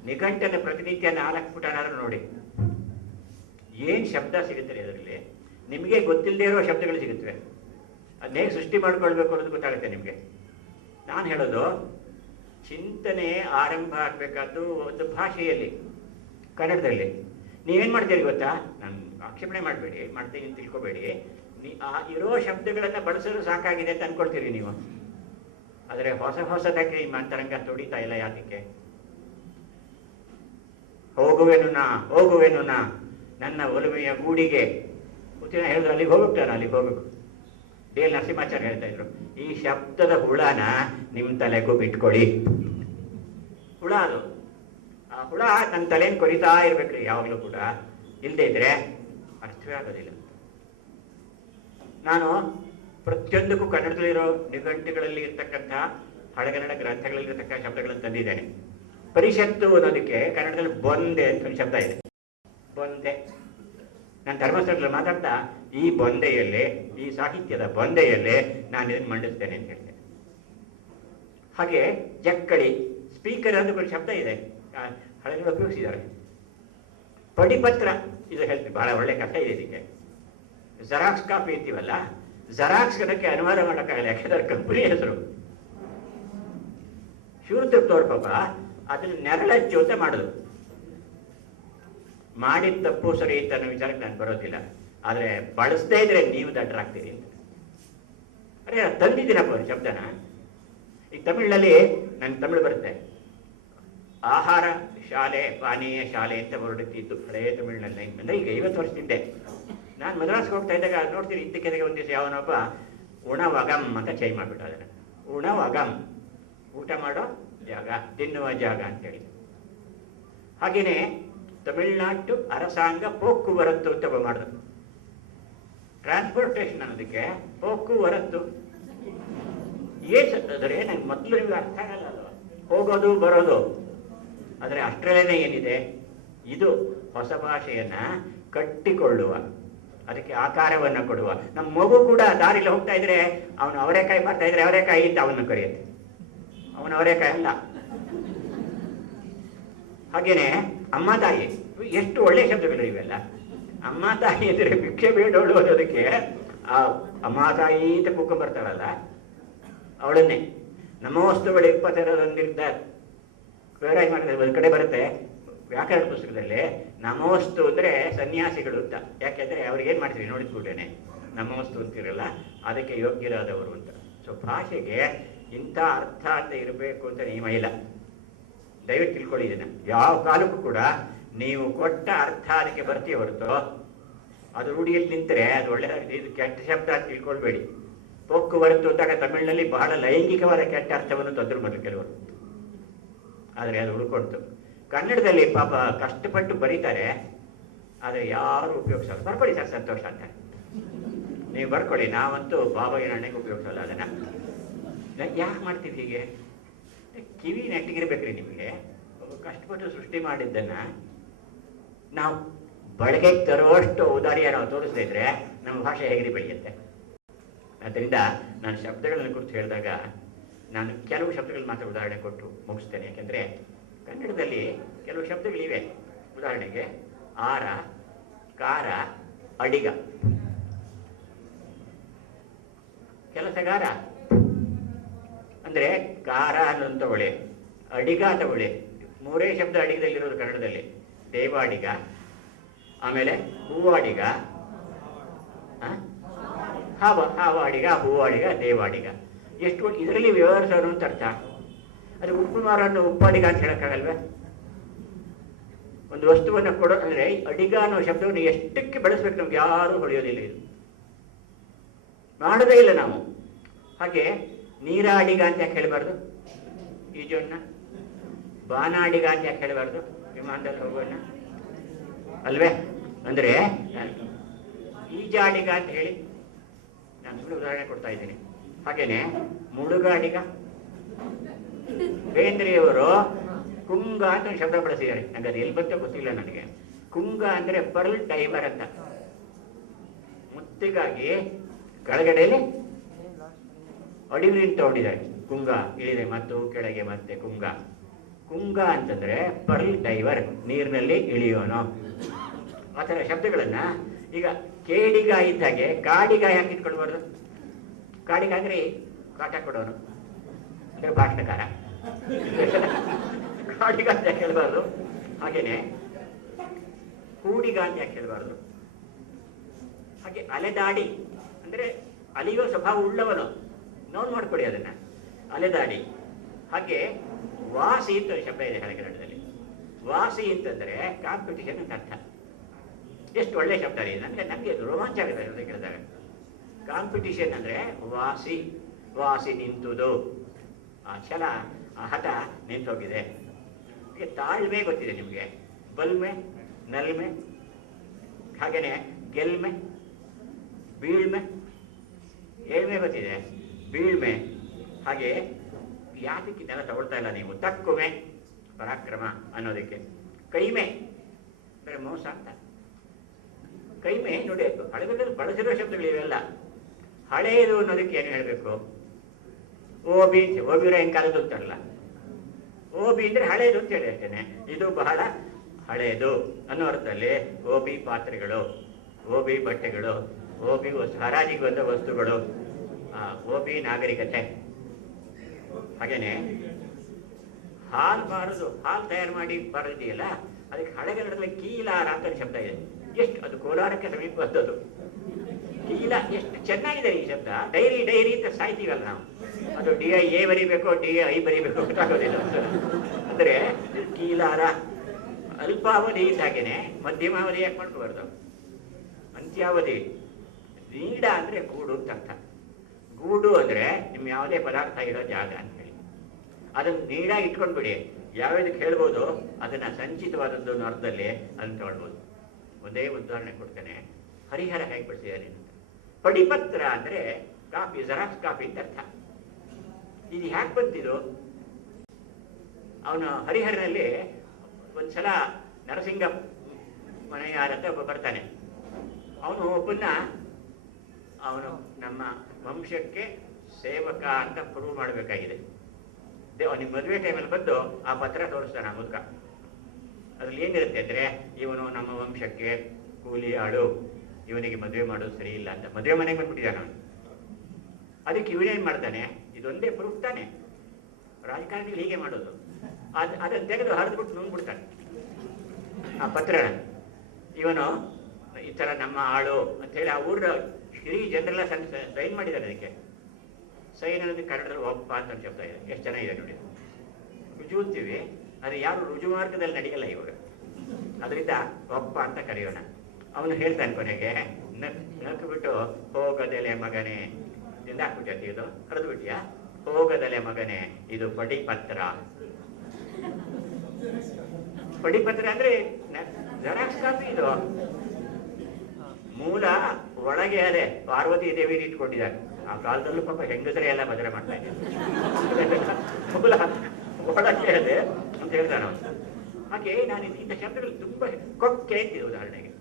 ನಿಘಂಟನ್ನು ಪ್ರತಿನಿತ್ಯ 4 ಪುಟನಾದ್ರೂ ನೋಡಿ, ಏನು ಶಬ್ದ ಸಿಗುತ್ತದೆ ಅದರಲ್ಲಿ. ನಿಮಗೆ ಗೊತ್ತಿಲ್ಲದೆ ಇರೋ ಶಬ್ದಗಳು ಸಿಗುತ್ತವೆ. ಅದನ್ನ ಹೇಗೆ ಸೃಷ್ಟಿ ಮಾಡ್ಕೊಳ್ಬೇಕು ಅನ್ನೋದು ಗೊತ್ತಾಗುತ್ತೆ ನಿಮಗೆ. ನಾನು ಹೇಳೋದು, ಚಿಂತನೆ ಆರಂಭ ಆಗಬೇಕಾದ್ದು ಒಂದು ಭಾಷೆಯಲ್ಲಿ, ಕನ್ನಡದಲ್ಲಿ. ನೀವೇನು ಮಾಡ್ತೀರಿ ಗೊತ್ತಾ? ನಾನು ಆಕ್ಷೇಪಣೆ ಮಾಡಬೇಡಿ, ಮಾಡ್ತೀನಿ ಅಂತ ತಿಳ್ಕೊಬೇಡಿ. ಇರೋ ಶಬ್ದಗಳನ್ನು ಬಳಸೋದು ಸಾಕಾಗಿದೆ ಅಂತ ಅನ್ಕೊಳ್ತೀರಿ ನೀವು. ಆದರೆ ಹೊಸದಾಗಿ ನಿಮ್ಮ ಅಂತರಂಗ ತುಡಿತಾ ಇಲ್ಲ. ಯಾತಕ್ಕೆ? ಹೋಗುವೆನು ನಾ ನನ್ನ ಒಲುಮೆಯ ಗೂಡಿಗೆ. ಉತ್ತಿನ ಹೇಳಿದ್ರು ಅಲ್ಲಿಗೆ ಹೋಗ್ಬಿಟ್ಟಾರ, ಅಲ್ಲಿಗೆ ಹೋಗ್ಬೇಕು. DL ನರಸಿಂಹಾಚಾರ್ಯ ಹೇಳ್ತಾ ಇದ್ರು, ಈ ಶಬ್ದದ ಹುಳನ ನಿಮ್ಮ ತಲೆಗೂ ಬಿಟ್ಕೊಳ್ಳಿ. ಹುಳ ಅದು. ಆ ಹುಳ ನನ್ನ ತಲೆಯನ್ನು ಕೊರಿತಾ ಇರ್ಬೇಕ್ರಿ ಯಾವಾಗಲೂ ಕೂಡ. ಇಲ್ಲದೆ ಇದ್ರೆ ಅರ್ಥವೇ ಆಗೋದಿಲ್ಲ. ನಾನು ಪ್ರತಿಯೊಂದಕ್ಕೂ ಕನ್ನಡದಲ್ಲಿರೋ ನಿಘಂಟುಗಳಲ್ಲಿ ಇರ್ತಕ್ಕಂಥ ಹಳೆಗನ್ನಡ ಗ್ರಂಥಗಳಲ್ಲಿರ್ತಕ್ಕಂಥ ಶಬ್ದಗಳನ್ನು ತಂದಿದ್ದೇನೆ. ಪರಿಷತ್ತು ಅನ್ನೋದಕ್ಕೆ ಕನ್ನಡದಲ್ಲಿ ಬೊಂದೆ ಅಂತ ಒಂದು ಶಬ್ದ ಇದೆ. ಬೊಂದೆ. ನಾನು ಧರ್ಮಸ್ಥಳದಲ್ಲಿ ಮಾತಾಡ್ತಾ ಈ ಬೊಂದೆಯಲ್ಲಿ, ಈ ಸಾಹಿತ್ಯದ ಬೊಂದೆಯಲ್ಲಿ ನಾನು ಇದನ್ನು ಮಂಡಿಸ್ತೇನೆ ಅಂತ ಹೇಳ್ತೇನೆ. ಹಾಗೆ ಜಕ್ಕಳಿ, ಸ್ಪೀಕರ್ ಅಂತ ಒಂದು ಶಬ್ದ ಇದೆ, ಹಳೆಗಳು ಉಪಯೋಗಿಸಿದ್ದಾರೆ. ಪಡಿಪತ್ರ, ಇದು ಹೇಳ್ತೀವಿ, ಬಹಳ ಒಳ್ಳೆ ಕಥೆ ಇದೆ ಇದಕ್ಕೆ. ಜೆರಾಕ್ಸ್ ಕಾಪಿ ಅಂತೀವಲ್ಲ, ಜೆರಾಕ್ಸ್ ಅದಕ್ಕೆ ಅನುವಾದ ಮಾಡೋಕ್ಕಾಗಲ್ಲ, ಯಾಕೆಂದ್ರೆ ಕಂಪನಿ ಹೆಸರು. ಶಿವರುದ್ರಪ್ಪ ಪಾಪ ಅದನ್ನು ನೆರಳಚ್ಚು ಅಂತ ಮಾಡಿದ್ರು. ಮಾಡಿದ ತಪ್ಪು ಸರಿ ಅಂತ ಅನ್ನೋ ವಿಚಾರಕ್ಕೆ ನಾನು ಬರೋದಿಲ್ಲ, ಆದರೆ ಬಳಸದೇ ಇದ್ರೆ ನೀವು ದಡ್ಡರಾಗ್ತೀರಿ ಅಂತ. ಅರೆ ತಂದಿದ್ದೀನಪ್ಪ ಒಂದು ಶಬ್ದನ. ಈ ತಮಿಳಿನಲ್ಲಿ ನಂಗೆ ತಮಿಳು ಬರುತ್ತೆ. ಆಹಾರ ಶಾಲೆ, ಪಾನೀಯ ಶಾಲೆ ಅಂತ ಹೊರಡುತ್ತಿದ್ದು ಹಳೆಯ ತಮಿಳಿನಲ್ಲಿ. ಅಂದರೆ ಈಗ 50 ವರ್ಷದಿಂದ. ನಾನು ಮದ್ರಾಸ್ಗೆ ಹೋಗ್ತಾ ಇದ್ದಾಗ ನೋಡ್ತೀನಿ, ಇದ್ದಕ್ಕಿದ್ದಾಗ ಒಂದು ದಿವಸ ಯಾವನೊಬ್ಬ ಉಣವಗಮ್ ಅಂತ ಚೇಂಜ್ ಮಾಡಿಬಿಟ್ಟು ಅದನ್ನು. ಉಣವಗಮ್, ಊಟ ಮಾಡೋ ಜಾಗ, ತಿನ್ನುವ ಜಾಗ ಅಂತೇಳಿ. ಹಾಗೆಯೇ ತಮಿಳುನಾಡು ಅರಸಾಂಗ ಪೋಕ್ಕುವರತ್ತು ಅಂತ ಮಾಡಿದ್ರು. ಟ್ರಾನ್ಸ್ಪೋರ್ಟೇಷನ್ ಅನ್ನೋದಕ್ಕೆ ಪೋಕ್ಕುವರತ್ತು ಏನ್ರೆ ನಂಗೆ ಮೊದಲು ನಿಮ್ಗೆ ಅರ್ಥ ಆಗಲ್ಲ ಅದು, ಹೋಗೋದು ಬರೋದು. ಆದರೆ ಆಸ್ಟ್ರೇಲಿಯಾನೇ ಏನಿದೆ, ಇದು ಹೊಸ ಭಾಷೆಯನ್ನ ಕಟ್ಟಿಕೊಳ್ಳುವ, ಅದಕ್ಕೆ ಆಕಾರವನ್ನು ಕೊಡುವ. ನಮ್ಮ ಮಗು ಕೂಡ ದಾರಿಲಿ ಹೋಗ್ತಾ ಇದ್ರೆ ಅವನು ಅವರೆಕಾಯಿ ಮಾಡ್ತಾ ಇದ್ರೆ ಅವರೆಕಾಯಿ ಅಂತ ಅವನ್ನ ಕರೆಯುತ್ತೆ, ಅವನು ಅವರೆಕಾಯಿ ಅಲ್ಲ. ಹಾಗೇನೆ ಅಮ್ಮ ತಾಯಿ, ಎಷ್ಟು ಒಳ್ಳೆ ಶಬ್ದಗಳು ಇವೆಲ್ಲ. ಅಮ್ಮ ತಾಯಿ ಅಂದ್ರೆ ಭಿಕ್ಷೆ ಬೇಡೋಳು ಅನ್ನೋದಕ್ಕೆ ಆ ಅಮ್ಮ ತಾಯಿ ಅಂತ ಕುಕ್ಕ ಬರ್ತಾಳಲ್ಲ ಅವಳನ್ನೇ. ನಮೋಸ್ತುಗಳು 22 ಬೇರೆ ಮಾಡಿದ್ರೆ ಒಂದು ಕಡೆ ಬರುತ್ತೆ ವ್ಯಾಕರಣ ಪುಸ್ತಕದಲ್ಲಿ, ನಮೋಸ್ತು ಅಂದ್ರೆ ಸನ್ಯಾಸಿಗಳು ಅಂತ. ಯಾಕೆಂದ್ರೆ ಅವ್ರಿಗೆ ಏನ್ ಮಾಡ್ತೀವಿ ನೋಡಿದ್ಬಿಟ್ಟೇನೆ, ನಮೋಸ್ತು ಅಂತಿರಲ್ಲ, ಅದಕ್ಕೆ ಯೋಗ್ಯರಾದವರು ಅಂತ. ಸೊ ಭಾಷೆಗೆ ಇಂಥ ಅರ್ಥ ಅಂತ ಇರಬೇಕು ಅಂತ ನಿಯಮ ಇಲ್ಲ. ದಯವಿಟ್ಟು ತಿಳ್ಕೊಳ್ಳಿ ಇದನ್ನ. ಯಾವ ಕಾಲಕ್ಕೂ ಕೂಡ ನೀವು ಕೊಟ್ಟ ಅರ್ಥ ಅದಕ್ಕೆ ಬರ್ತೀಯ ಹೊರತು ಅದು ರೂಢಿಯಲ್ಲಿ ನಿಂತರೆ ಅದು ಒಳ್ಳೆ, ಇದು ಕೆಟ್ಟ ಶಬ್ದ ಅಂತ ತಿಳ್ಕೊಳ್ಬೇಡಿ. ಪೊಕ್ಕು ಹೊರತು ಅಂದಾಗ ತಮಿಳಿನಲ್ಲಿ ಬಹಳ ಲೈಂಗಿಕವಾದ ಕೆಟ್ಟ ಅರ್ಥವನ್ನು ತಂದ್ರು ಮೊದಲು ಕೆಲವರು, ಆದರೆ ಅದು ಉಳ್ಕೊಳ್ತು. ಕನ್ನಡದಲ್ಲಿ ಪಾಪ ಕಷ್ಟಪಟ್ಟು ಬರೀತಾರೆ, ಆದರೆ ಯಾರು ಉಪಯೋಗಿಸಲ್ಲ. ಬರ್ಕೊಳ್ಳಿ ಸರ್, ಸಂತೋಷ ಅಂತ ನೀವು ಬರ್ಕೊಳ್ಳಿ. ನಾವಂತೂ ಬಾಬಾಗಿನ ಅಣ್ಣಗೆ ಉಪಯೋಗಿಸಲ್ಲ ಅದನ್ನ. ಯಾಕೆ ಮಾಡ್ತೀವಿ ಹೀಗೆ? ಕಿವಿ ನೆಟ್ಟಿಗಿರ್ಬೇಕ್ರಿ ನಿಮಗೆ. ಕಷ್ಟಪಟ್ಟು ಸೃಷ್ಟಿ ಮಾಡಿದ್ದನ್ನ ನಾವು ಬಳಕೆಗೆ ತರುವಷ್ಟು ಔದಾರ್ಯ ನಾವು ತೋರಿಸ್ತಾ ಇದ್ರೆ ನಮ್ಮ ಭಾಷೆ ಹೇಗೆ ಬೆಳೆಯುತ್ತೆ? ಆದ್ದರಿಂದ ನಾನು ಶಬ್ದಗಳನ್ನು ಕುರಿತು ಹೇಳಿದಾಗ ನಾನು ಕೆಲವು ಶಬ್ದಗಳು ಮಾತ್ರ ಉದಾಹರಣೆ ಕೊಟ್ಟು ಮುಗಿಸ್ತೇನೆ. ಯಾಕೆಂದರೆ ಕನ್ನಡದಲ್ಲಿ ಕೆಲವು ಶಬ್ದಗಳಿವೆ. ಉದಾಹರಣೆಗೆ ಆರ, ಕಾರ, ಅಡಿಗ. ಕೆಲಸಗಾರ ಅಂದರೆ ಕಾರ ಅನ್ನೋದು ತಗೊಳ್ಳಿ, ಅಡಿಗ ತಗೊಳ್ಳಿ. 3 ಶಬ್ದ ಅಡಿಗದಲ್ಲಿರೋದು ಕನ್ನಡದಲ್ಲಿ. ದೇವಾಡಿಗ, ಆಮೇಲೆ ಹೂವಾಡಿಗ, ಹಾವಾಡಿಗ, ಹೂವಾಡಿಗ, ದೇವಾಡಿಗ. ಎಷ್ಟು ಇದರಲ್ಲಿ ವ್ಯವಹರಿಸೋರು ಅಂತ ಅರ್ಥ. ಅದು ಉಪ್ಪು ಮಾರನ್ನು ಉಪ್ಪಾಡಿಗ ಅಂತ ಹೇಳಕ್ಕಾಗಲ್ವೇ? ಒಂದು ವಸ್ತುವನ್ನು ಕೊಡೋ ಅಂದರೆ ಅಡಿಗ ಅನ್ನೋ ಶಬ್ದವನ್ನು ಎಷ್ಟಕ್ಕೆ ಬಳಸ್ಬೇಕು ನಮ್ಗೆ ಯಾರೂ ಹೊಳೆಯೋದಿಲ್ಲ, ಇದು ಮಾಡೋದೇ ಇಲ್ಲ ನಾವು. ಹಾಗೆ ನೀರಾಡಿಗ ಅಂತ ಯಾಕೆ ಹೇಳಬಾರ್ದು? ಈಜೋನ್ನ. ಬಾನಾಡಿಗ ಅಂತ ಯಾಕೆ ಹೇಳಬಾರ್ದು? ವಿಮಾನದಲ್ಲಿ ಹೋಗೋಣ ಅಲ್ವೇ? ಅಂದರೆ ಈಜಾಡಿಗ ಅಂತ ಹೇಳಿ ನಾನು ಸುಮ್ಮನೆ ಉದಾಹರಣೆ ಕೊಡ್ತಾ ಇದ್ದೀನಿ. ಹಾಗೇನೆ ಮುಳುಗಾಡಿಗ. ಬೇಂದ್ರೆಯವರು ಕುಂಗ ಅಂತ ಒಂದು ಶಬ್ದ ಬಳಸಿದ್ದಾರೆ. ನನಗೆ ಅದು ಎಲ್ಲಿ ಬಂತ ಗೊತ್ತಿಲ್ಲ ನನಗೆ. ಕುಂಗ ಅಂದರೆ ಪರ್ಲ್ ಡೈವರ್ ಅಂತ. ಮುತ್ತಿಗಾಗಿ ಕೆಳಗಡೆಯಲ್ಲಿ ಅಡಿಮೀನು ತಗೊಂಡಿದ್ದಾರೆ. ಕುಂಗ ಇಳಿದೆ ಮತ್ತು ಕೆಳಗೆ ಮತ್ತೆ ಕುಂಗ. ಕುಂಗ ಅಂತಂದ್ರೆ ಪರ್ಲ್ ಡೈವರ್, ನೀರಿನಲ್ಲಿ ಇಳಿಯೋನು. ಆ ಥರ ಶಬ್ದಗಳನ್ನ ಈಗ ಕೇಡಿಗ ಇದ್ದಾಗೆ ಕಾಡಿಗ ಯಾಕೆ ಇಟ್ಕೊಳ್ಬಾರ್ದು? ಕಾಡಿಗ ಅಂದ್ರೆ ಕಾಟ ಕೊಡೋನು, ಭಾಷಣಕಾರ. ಕಾಡಿಗ ಅಂತ ಯಾಕೆ ಹೇಳ್ಬಾರ್ದು? ಹಾಗೇನೆ ಕೂಡಿಗ ಅಂತ ಯಾಕೆ ಹೇಳ್ಬಾರ್ದು? ಹಾಗೆ ಅಲೆದಾಡಿ ಅಂದ್ರೆ ಅಲಿಯೋ ಸ್ವಭಾವ ಉಳ್ಳವನು. ನೋಡ್ ಮಾಡ್ಕೊಡಿ ಅದನ್ನ, ಅಲೆದಾಡಿ. ಹಾಗೆ ವಾಸಿ ಅಂತ ಒಂದು ಶಬ್ದ ಇದೆ ಕನ್ನಡದಲ್ಲಿ. ವಾಸಿ ಅಂತಂದ್ರೆ ಕಾಂಪಿಟಿಷನ್ ಅಂತ ಅರ್ಥ. ಎಷ್ಟು ಒಳ್ಳೆ ಶಬ್ದ ಇದೆ. ನನಗೆ ರೋಮಾಂಚ ಆಗುತ್ತೆ ಅಂತ ಕೇಳಿದಾಗ. ಕಾಂಪಿಟಿಷನ್ ಅಂದ್ರೆ ವಾಸಿ, ವಾಸಿ ನಿಂತುದು. ಆ ಛಲ, ಆ ಹಠ ನಿಂತೋಗಿದೆ. ಈಗ ತಾಳ್ಮೆ ಗೊತ್ತಿದೆ ನಿಮಗೆ. ಬಲ್ಮೆ, ನಲ್ಮೆ, ಹಾಗೇನೆ ಗೆಲ್ಮೆ, ಬೀಳ್ಮೆ, ಏಳ್ಮೆ ಗೊತ್ತಿದೆ, ಬೀಳ್ಮೆ. ಹಾಗೆ ಯಾತಕ್ಕಿದೆಲ್ಲ ತಗೊಳ್ತಾ ಇಲ್ಲ ನೀವು? ತಕ್ಕುಮೆ, ಪರಾಕ್ರಮ ಅನ್ನೋದಕ್ಕೆ. ಕೈಮೆ ಅಂದರೆ ಮೋಸ ಅಂತ. ಕೈಮೆ ನೋಡಿ, ಹಳೆಗಳಲ್ಲಿ ಬಳಸಿರೋ ಶಬ್ದಗಳಿವೆಲ್ಲ. ಹಳೆಯದು ಅನ್ನೋದಕ್ಕೆ ಏನು ಹೇಳಬೇಕು? ಓಬಿ, ಓಬಿರ ಹೆಂಗೆ ಕಾಲದ್ದು ಅಂತಾರಲ್ಲ, ಓಬಿ ಅಂದ್ರೆ ಹಳೆಯದು ಅಂತ ಹೇಳಿ ಅಷ್ಟೇನೆ. ಇದು ಬಹಳ ಹಳೆಯದು ಅನ್ನೋ ಅರ್ಥದಲ್ಲಿ ಓಬಿ ಪಾತ್ರೆಗಳು, ಓಬಿ ಬಟ್ಟೆಗಳು, ಓಬಿ ಹರಾಜಿಗೆ ಬಂದ ವಸ್ತುಗಳು, ಓಬಿ ನಾಗರಿಕತೆ. ಹಾಗೇನೆ ಹಾಲು ಮಾರೋದು, ಹಾಲು ತಯಾರು ಮಾಡಿ ಬರೋದಿದೆಯಲ್ಲ, ಅದಕ್ಕೆ ಹಳೆಗನ್ನಡದಲ್ಲಿ ಕೀಲಾರ ಅಂತ ಶಬ್ದ ಇದೆ. ಎಷ್ಟು ಅದು ಕೋಲಾರಕ್ಕೆ ಸಮೀಪ ಬಂದದ್ದು. ಕೀಲ ಎಷ್ಟು ಚೆನ್ನಾಗಿದೆ ಈ ಶಬ್ದ. ಡೈರಿ ಡೈರಿ ಅಂತ ಸಾಯ್ತೀವಲ್ಲ ನಾವು. ಅದು DIA ಬರೀಬೇಕು, DI ಬರೀಬೇಕು ಗೊತ್ತಾಗೋದಿಲ್ಲ. ಅಂದ್ರೆ ಕೀಲಾರ ಅಲ್ಪಾವಧಿ ಇದ್ದಾಗೇನೆ ಮಧ್ಯಮಾವಧಿ ಯಾಕೆ ಮಾಡ್ಕೋಬಾರ್ದು? ಅಂತ್ಯಾವಧಿ. ನೀಡ ಅಂದ್ರೆ ಗೂಡು ಅಂತ ಅರ್ಥ. ಗೂಡು ಅಂದ್ರೆ ನಿಮ್ಮ ಯಾವುದೇ ಪದಾರ್ಥ ಇರೋ ಜಾಗ ಅಂತ ಹೇಳಿ. ಅದನ್ನು ನೀಡಾಗಿ ಇಟ್ಕೊಂಡ್ಬಿಡಿ. ಯಾವ್ಯಾವ್ದಕ್ಕೆ ಹೇಳ್ಬೋದು ಅದನ್ನ ಸಂಚಿತವಾದದ್ದು ಅನ್ನೋ ಅರ್ಥದಲ್ಲಿ ಅದನ್ನ ತಗೊಳ್ಬೋದು. ಒಂದೇ ಉದಾಹರಣೆ ಕೊಡ್ತೇನೆ. ಹರಿಹರ ಹೇಗೆ ಬಳಸಿದ್ದಾರೆ ಅಂತ. ಪಡಿಪತ್ರ ಅಂದ್ರೆ ಕಾಫಿ, ಜೆರಾಕ್ಸ್ ಕಾಫಿ ಅಂತ ಅರ್ಥ. ಇದು ಹ್ಯಾಕ್ ಬಂತಿದು? ಅವನು ಹರಿಹರನಲ್ಲಿ ಒಂದ್ಸಲ ನರಸಿಂಗ ಮನೆಯಾರಂತ ಒಬ್ಬ ಬರ್ತಾನೆ. ಅವನು ಒಬ್ಬನ್ನ ಅವನು ನಮ್ಮ ವಂಶಕ್ಕೆ ಸೇವಕ ಅಂತ ಪ್ರೂವ್ ಮಾಡಬೇಕಾಗಿದೆ. ಅವನಿಗೆ ಮದುವೆ ಟೈಮಲ್ಲಿ ಬಂದು ಆ ಪತ್ರ ತೋರಿಸ್ತಾನೆ ಆ ಮುದುಕ. ಅದ್ರಲ್ಲಿ ಏನಿರುತ್ತೆ ಅಂದ್ರೆ, ಇವನು ನಮ್ಮ ವಂಶಕ್ಕೆ ಕೂಲಿ ಆಳು, ಇವನಿಗೆ ಮದುವೆ ಮಾಡೋದು ಸರಿ ಇಲ್ಲ ಅಂತ ಮದುವೆ ಮನೆಗೆ ಬಂದ್ಬಿಟ್ಟಿದ್ದಾನೆ ಅವನು. ಅದಕ್ಕೆ ಇವನೇನ್ ಮಾಡ್ತಾನೆ, ಇದೊಂದೇ ಪ್ರೂಫ್ ತಾನೆ, ರಾಜಕಾರಣಿಗಳು ಹೀಗೆ ಮಾಡೋದು. ಅದನ್ನು ತೆಗೆದು ಹರಿದ್ಬಿಟ್ಟು ನುಂಗ್ಬಿಡ್ತಾನೆ ಆ ಪತ್ರನ. ಇವನು ಈ ತರ ನಮ್ಮ ಆಳು ಅಂತ ಹೇಳಿ ಆ ಊರ ಹಿರಿಯ ಜನರೆಲ್ಲ ಸೈನ್ ಮಾಡಿದ್ದಾರೆ. ಅದಕ್ಕೆ ಸೈನ್ ಅನ್ನೋದು ಕನ್ನಡದಲ್ಲಿ ಒಪ್ಪ ಅಂತ ಶಬ್ದ ಇದೆ. ಎಷ್ಟು ಚೆನ್ನಾಗಿದೆ ನೋಡಿ. ರುಜು ಅಂತೀವಿ, ಅದು ಯಾರು ರುಜು ಮಾರ್ಗದಲ್ಲಿ ನಡೆಯಲ್ಲ ಇವಾಗ. ಅದರಿಂದ ಒಪ್ಪ ಅಂತ ಕರೆಯೋಣ. ಅವನು ಹೇಳ್ತಾನೆ ಕೊನೆಗೆ, ನಕ್ಕು ಬಿಟ್ಟು, ಹೋಗದೆಲೆ ಮಗನೇ, ತಿಂದಾಕ್ಬಿಟ್ಟ ಇದು ಕರೆದು ಬಿಟ್ಟಿಯಾ, ಹೋಗದಲೆ ಮಗನೇ, ಇದು ಪಡಿಪತ್ರ. ಪಡಿಪತ್ರ ಅಂದ್ರೆ ಜೆರಾಕ್ಸ್ ಕಾಪಿ. ಇದು ಮೂಲ ಒಳಗೆ ಅದೇ ಪಾರ್ವತಿ ದೇವಿ ಇಟ್ಕೊಂಡಿದ್ದಾರೆ. ಆ ಕಾಲದಲ್ಲೂ ಪಾಪ ಹೆಂಗಸರೇ ಎಲ್ಲ ಭದ್ರ ಮಾಡ್ತಾ ಇದ್ದಾರೆ. ಮೂಲ ಒಳಗೆ ಅದೇ ಅಂತ ಹೇಳ್ತಾನೆ ಅವನು. ಹಾಗೆ ನಾನು ಇಂಥ ಶಬ್ದಗಳು ತುಂಬಾ ಕೊಕ್ಕೆ ಅಂತಿದೆ. ಉದಾಹರಣೆಗೆ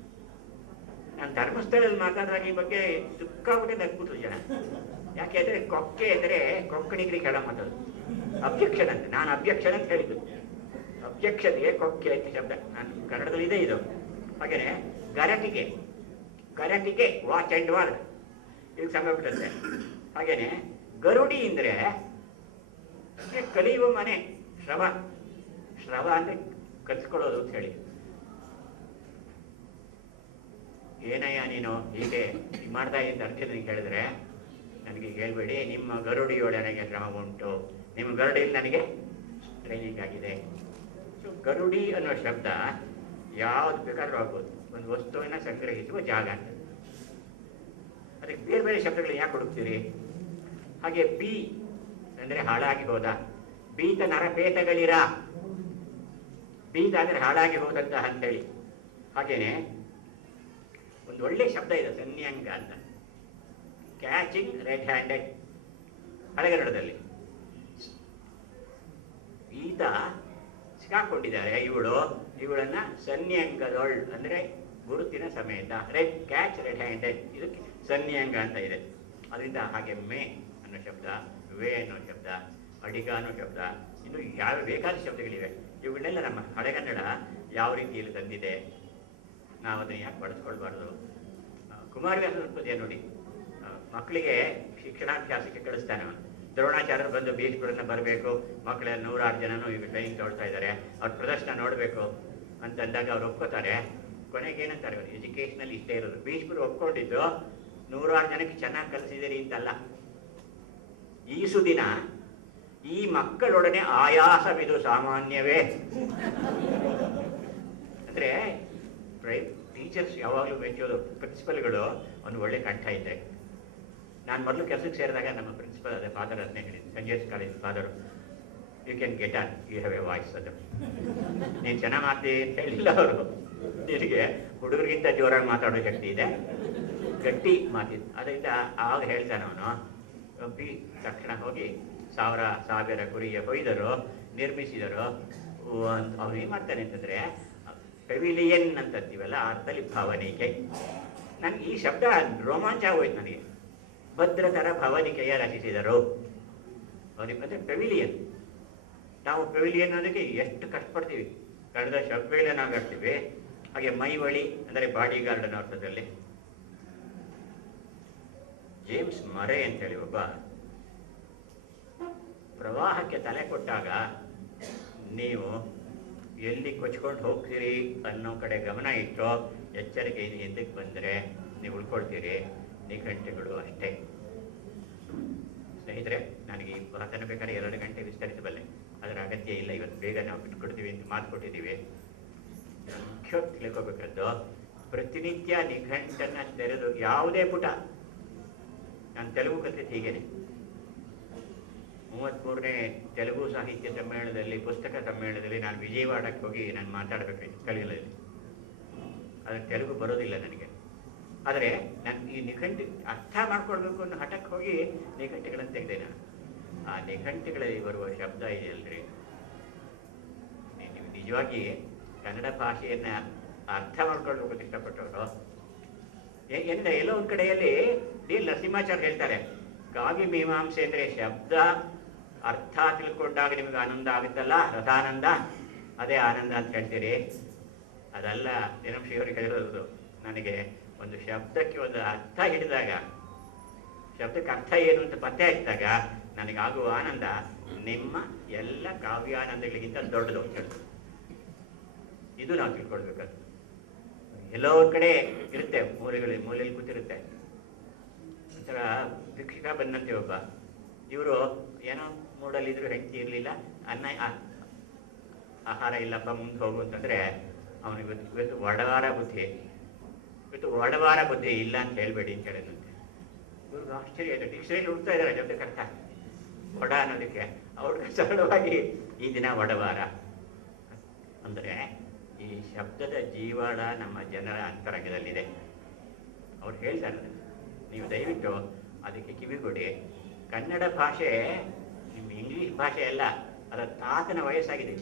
ನಾನು ಧರ್ಮಸ್ಥಳದಲ್ಲಿ ಮಾತಾಡುವಾಗ ಈ ಬಗ್ಗೆ ಸಿಕ್ಕಾಬಿಟ್ಟೆ ನಗ್ಬಿಟ್ರು ಜನ. ಯಾಕೆ ಅಂದ್ರೆ ಕೊಕ್ಕೆ ಅಂದ್ರೆ ಕೊಕ್ಕಣಿಗರಿಗೆ ಹೇಳ ಮಾತಾಡೋದು. ಅಬ್ಜೆಕ್ಷನ್ ಅಂತ ನಾನು ಅಬ್ಜೆಕ್ಷನ್ ಅಂತ ಹೇಳಿದ್ದು. ಅಬ್ಜೆಕ್ಷನ್ಗೆ ಕೊಕ್ಕೆ ಅಂತ ಶಬ್ದ ನಾನು ಕನ್ನಡದಲ್ಲಿ ಇದೆ ಇದು. ಹಾಗೇನೆ ಗರಟಿಗೆ, ಗರಟಿಗೆ ವಾಚ್ ಅಂಡ್ ವಾಲ್ ಇದಕ್ಕೆ ಸಂಬಂಧಪಟ್ಟಂತೆ. ಹಾಗೇನೆ ಗರುಡಿ ಅಂದ್ರೆ ಕಲಿಯುವ ಮನೆ, ಶ್ರವ. ಶ್ರವ ಅಂದ್ರೆ ಕಲ್ಸ್ಕೊಳ್ಳೋದು ಅಂತ ಹೇಳಿ. ಏನಯ್ಯ ನೀನು ಹೀಗೆ ಮಾಡ್ತಾ ಇದ್ದ ಅರ್ಜುನಿಗೆ ಹೇಳಿದ್ರೆ, ನನಗೆ ಹೇಳ್ಬೇಡಿ, ನಿಮ್ಮ ಗರುಡಿಯೊಳಗೆ ನನಗೆ ಶ್ರಮ ಉಂಟು, ನಿಮ್ಮ ಗರುಡಿಯಲ್ಲಿ ನನಗೆ ಟ್ರೈನಿಂಗ್ ಆಗಿದೆ. ಸೊ ಗರುಡಿ ಅನ್ನೋ ಶಬ್ದ ಯಾವ್ದು ಬೇಕಾದ್ರೂ ಆಗ್ಬೋದು, ಒಂದು ವಸ್ತುವನ್ನ ಸಂಗ್ರಹಿಸುವ ಜಾಗ ಅಂತ. ಅದಕ್ಕೆ ಬೇರೆ ಬೇರೆ ಶಬ್ದಗಳು ಯಾಕೆ ಹುಡುಕ್ತೀರಿ? ಹಾಗೆ ಬಿ ಅಂದ್ರೆ ಹಾಳಾಗಿ ಹೋದ, ಬೀತ ನರಪೇತಗಳಿರ, ಬೀತ ಅಂದ್ರೆ ಹಾಳಾಗಿ ಹೋದಂತ ಅಂತೇಳಿ. ಹಾಗೇನೆ ಒಂದು ಒಳ್ಳೆ ಶಬ್ದ ಇದೆ ಸನ್ಯಂಗ ಅಂತ, ಕ್ಯಾಚಿಂಗ್ ರೆಡ್ ಹ್ಯಾಂಡೆಡ್. ಹಳೆಗನ್ನಡದಲ್ಲಿ ಈತ ಸಿಕ್ಕಾಕೊಂಡಿದ್ದಾರೆ, ಇವಳನ್ನ ಸನ್ಯಂಗದೊಳ್ ಅಂದ್ರೆ ಗುರುತಿನ ಸಮೇತ, ರೆಡ್ ಕ್ಯಾಚ್ ರೆಡ್ ಹ್ಯಾಂಡೆಡ್, ಇದಕ್ಕೆ ಸನ್ಯಂಗ ಅಂತ ಇದೆ. ಅದರಿಂದ ಹಾಗೆ ಮೇ ಅನ್ನೋ ಶಬ್ದ, ವೇ ಅನ್ನೋ ಶಬ್ದ, ಅಡಿಗ ಅನ್ನೋ ಶಬ್ದ, ಇನ್ನು ಯಾವ ಬೇಕಾದ ಶಬ್ದಗಳಿವೆ. ಇವುಗಳನ್ನೆಲ್ಲ ನಮ್ಮ ಹಳೆಗನ್ನಡ ಯಾವ ರೀತಿಯಲ್ಲಿ ತಂದಿದೆ, ನಾವು ಅದನ್ನ ಯಾಕೆ ಬಳಸ್ಕೊಳ್ಬಾರ್ದು? ಕುಮಾರವ್ಯಾಸನ ಪದ್ಯ ನೋಡಿ, ಮಕ್ಕಳಿಗೆ ಶಿಕ್ಷಣಾಭ್ಯಾಸಕ್ಕೆ ಕಳಿಸ್ತಾನೆ ಅವನು. ದ್ರೋಣಾಚಾರ್ಯರು ಬಂದು ಭೀಷ್ಮರನ್ನ ಬರಬೇಕು, ಮಕ್ಕಳ 106 ಜನನು ಈಗ ಟ್ರೈನಿಂಗ್ ತಗೊಳ್ತಾ ಇದ್ದಾರೆ, ಅವ್ರ ಪ್ರದರ್ಶನ ನೋಡಬೇಕು ಅಂತ ಅಂದಾಗ ಅವ್ರು ಒಪ್ಕೋತಾರೆ. ಕೊನೆಗೆ ಏನಂತಾರೆ, ಎಜುಕೇಶನಲ್ಲಿ ಇಷ್ಟೇ ಇರೋದು. ಭೀಷ್ಮರು ಒಪ್ಕೊಂಡಿದ್ದು 106 ಜನಕ್ಕೆ ಚೆನ್ನಾಗಿ ಕಲಿಸಿದಿರಿ ಅಂತಲ್ಲ, ಈ ಸುದಿನ ಈ ಮಕ್ಕಳೊಡನೆ ಆಯಾಸವಿದು ಸಾಮಾನ್ಯವೇ. ಅಂದ್ರೆ ಟೀಚರ್ಸ್ ಯಾವಾಗಲೂ ಮೆಚ್ಚೋದು, ಪ್ರಿನ್ಸಿಪಲ್ಗಳು ಒಂದು ಒಳ್ಳೆ ಕಂಠ ಇದೆ. ನಾನು ಮೊದಲು ಕೆಲಸಕ್ಕೆ ಸೇರಿದಾಗ ನಮ್ಮ ಪ್ರಿನ್ಸಿಪಲ್ ಅದೇ ಫಾದರ್ ಅದನ್ನೇ ಹೇಳಿದ್ದು, Sanjay college father, you can get on, you have a voice. ಅದು ನೀನು ಚೆನ್ನಾಗಿ ಮಾಡ್ತೀವಿ ಅಂತ ಹೇಳಿಲ್ಲ ಅವರು, ನಿನಗೆ ಹುಡುಗರಿಗಿಂತ ಜೋರಾಗಿ ಮಾತಾಡೋ ಶಕ್ತಿ ಇದೆ, ಗಟ್ಟಿ ಮಾತಿದ್ದು. ಅದರಿಂದ ಆವಾಗ ಹೇಳ್ತಾನೆ ಅವನು, ಬಿ ತಕ್ಷಣ ಹೋಗಿ ಸಾವಿರ ಕುರಿಯ ಹೊಯ್ದರು, ನಿರ್ಮಿಸಿದರು. ಅವ್ರು ಏನ್ ಮಾಡ್ತಾನೆ ಅಂತಂದ್ರೆ, ಪೆವಿಲಿಯನ್ ಅಂತಂತೀವಲ್ಲ ಆ ಅರ್ಥದಲ್ಲಿ ಭಾವನಿಕೆ. ನನ್ಗೆ ಈ ಶಬ್ದ ರೋಮಾಂಚ ಆಗೋಯ್ತು ನನಗೆ. ಭದ್ರತರ ಭವನಿಕೆಯ ರಚಿಸಿದರು. ಮತ್ತೆ ಪೆವಿಲಿಯನ್, ನಾವು ಪೆವಿಲಿಯನ್ ಅನ್ನೋದಕ್ಕೆ ಎಷ್ಟು ಕಷ್ಟಪಡ್ತೀವಿ, ಕಳೆದ ಶಬ್ದಗಳೇ ನಾವು ಹಾಕ್ತೀವಿ. ಹಾಗೆ ಮೈವಳಿ ಅಂದರೆ ಬಾಡಿ ಗಾರ್ಡ್ ಅನ್ನೋ ಅರ್ಥದಲ್ಲಿ. ಜೇಮ್ಸ್ ಮರೆ ಅಂತೇಳಿ ಒಬ್ಬ ಪ್ರವಾಹಕ್ಕೆ ತಲೆ ಕೊಟ್ಟಾಗ, ನೀವು ಎಲ್ಲಿ ಕೊಚ್ಕೊಂಡು ಹೋಗ್ತೀರಿ ಅನ್ನೋ ಕಡೆ ಗಮನ ಇಟ್ಟು ಎಚ್ಚರಿಕೆಯಿಂದ ಹಿಂದಕ್ಕೆ ಬಂದರೆ ನೀವು ಉಳ್ಕೊಳ್ತೀರಿ. ನಿಘಂಟುಗಳು ಅಷ್ಟೇ ಸ್ನೇಹಿತರೆ. ನನಗೆ ಈ ಭಾಷಣ ಬೇಕಾದ್ರೆ 2 ಗಂಟೆ ವಿಸ್ತರಿಸಬಲ್ಲೆ, ಅದರ ಅಗತ್ಯ ಇಲ್ಲ. ಇವತ್ತು ಬೇಗ ನಾವು ಬಿಟ್ಕೊಡ್ತೀವಿ ಅಂತ ಮಾತು ಕೊಟ್ಟಿದ್ದೀವಿ. ಮುಖ್ಯ ತಿಳ್ಕೋಬೇಕಾದ್ದು, ಪ್ರತಿನಿತ್ಯ ನಿಘಂಟನ್ನ ತೆರೆದು ಯಾವುದೇ ಪುಟ, ನಾನು ತೆಲುಗು ಕಲಿತಿದ್ದು ಹೀಗೇನೆ, 33ನೇ ತೆಲುಗು ಸಾಹಿತ್ಯ ಸಮ್ಮೇಳನದಲ್ಲಿ, ಪುಸ್ತಕ ಸಮ್ಮೇಳನದಲ್ಲಿ ನಾನು ವಿಜಯವಾಡಕ್ಕೆ ಹೋಗಿ ನಾನು ಮಾತಾಡಬೇಕಾಯ್ತು ಕಲಿಗಳಲ್ಲಿ. ಅದು ತೆಲುಗು ಬರೋದಿಲ್ಲ ನನಗೆ. ಆದರೆ ನಾನು ಈ ನಿಘಂಟು ಅರ್ಥ ಮಾಡ್ಕೊಳ್ಬೇಕು ಅನ್ನೋ ಹಠಕ್ಕೆ ಹೋಗಿ ನಿಘಂಟುಗಳನ್ನು ತೆಗೆದೆ ನಾನು. ಆ ನಿಘಂಟುಗಳಲ್ಲಿ ಬರುವ ಶಬ್ದ ಇದೆಯಲ್ರಿ, ನೀವು ನಿಜವಾಗಿ ಕನ್ನಡ ಭಾಷೆಯನ್ನು ಅರ್ಥ ಮಾಡ್ಕೊಳ್ಬೇಕು ಅಂತ ಇಷ್ಟಪಟ್ಟವರು ಎಂದ್ರೆ ಎಲ್ಲೋ ಒಂದು ಕಡೆಯಲ್ಲಿ ಡಿ ನರಸಿಂಹಾಚಾರ್ಯ ಹೇಳ್ತಾರೆ, ಕಾವ್ಯ ಮೀಮಾಂಸೆ ಅಂದರೆ ಶಬ್ದ ಅರ್ಥ ತಿಳ್ಕೊಂಡಾಗ ನಿಮಗೆ ಆನಂದ ಆಗುತ್ತಲ್ಲ, ರಸಾನಂದ, ಅದೇ ಆನಂದ ಅಂತ ಹೇಳ್ತೀರಿ. ಅದಲ್ಲ ದಿನಂಶಿಯವರಿಗೆ ಹೇಳಿರೋದು. ನನಗೆ ಒಂದು ಶಬ್ದಕ್ಕೆ ಒಂದು ಅರ್ಥ ಹಿಡಿದಾಗ, ಶಬ್ದಕ್ಕೆ ಅರ್ಥ ಏನು ಅಂತ ಪತ್ತೆ ಹಚ್ಚಿದಾಗ ನನಗಾಗುವ ಆನಂದ ನಿಮ್ಮ ಎಲ್ಲ ಕಾವ್ಯಾನಂದಗಳಿಗಿಂತ ದೊಡ್ಡದು ಅಂತ ಹೇಳ್ತಾರೆ. ಇದು ನಾವು ತಿಳ್ಕೊಳ್ಬೇಕಾದ್ರೆ ಎಲ್ಲೋ ಒಂದು ಕಡೆ ಇರುತ್ತೆ, ಮೂಲೆಯಲ್ಲಿ ಕೂತಿರುತ್ತೆ. ಒಂಥರ ಭಿಕ್ಷುಕ ಬಂದಂತೆ ಒಬ್ಬ, ಇವರು ಏನೋ ಮೂಡಲ್ಲಿದ್ರು, ಹೆಂಡತಿ ಇರಲಿಲ್ಲ, ಆಹಾರ ಇಲ್ಲಪ್ಪ, ಮುಂದೆ ಹೋಗು ಅಂತಂದ್ರೆ ಅವನಿಗೆ ಇವತ್ತು ಒಡವಾರ ಬುದ್ಧಿ ಇಲ್ಲ ಅಂತ ಹೇಳ್ಬೇಡಿ ಅಂತ ಹೇಳಿದಂತೆ. ಇವ್ರಿಗೆ ಆಶ್ಚರ್ಯ ಆಯ್ತು. ಡಿಕ್ಷನರಿ ಹುಡ್ತಾ ಇದ್ದಾರೆ ಶಬ್ದಕ್ಕರ್ಥ ಒಡ ಅನ್ನೋದಕ್ಕೆ. ಅವ್ರಿಗೆ ಸರಳವಾಗಿ ಈ ದಿನ ಒಡವಾರ ಅಂದರೆ ಈ ಶಬ್ದದ ಜೀವಾಳ ನಮ್ಮ ಜನರ ಅಂತರಂಗದಲ್ಲಿದೆ. ಅವ್ರು ಹೇಳ್ತಾರೆ, ನೀವು ದಯವಿಟ್ಟು ಅದಕ್ಕೆ ಕಿವಿಗೊಡಿ. ಕನ್ನಡ ಭಾಷೆ ನಿಮ್ಮ ಇಂಗ್ಲಿಷ್ ಭಾಷೆ ಅಲ್ಲ, ಅದರ ತಾತನ ವಯಸ್ಸಾಗಿದೆ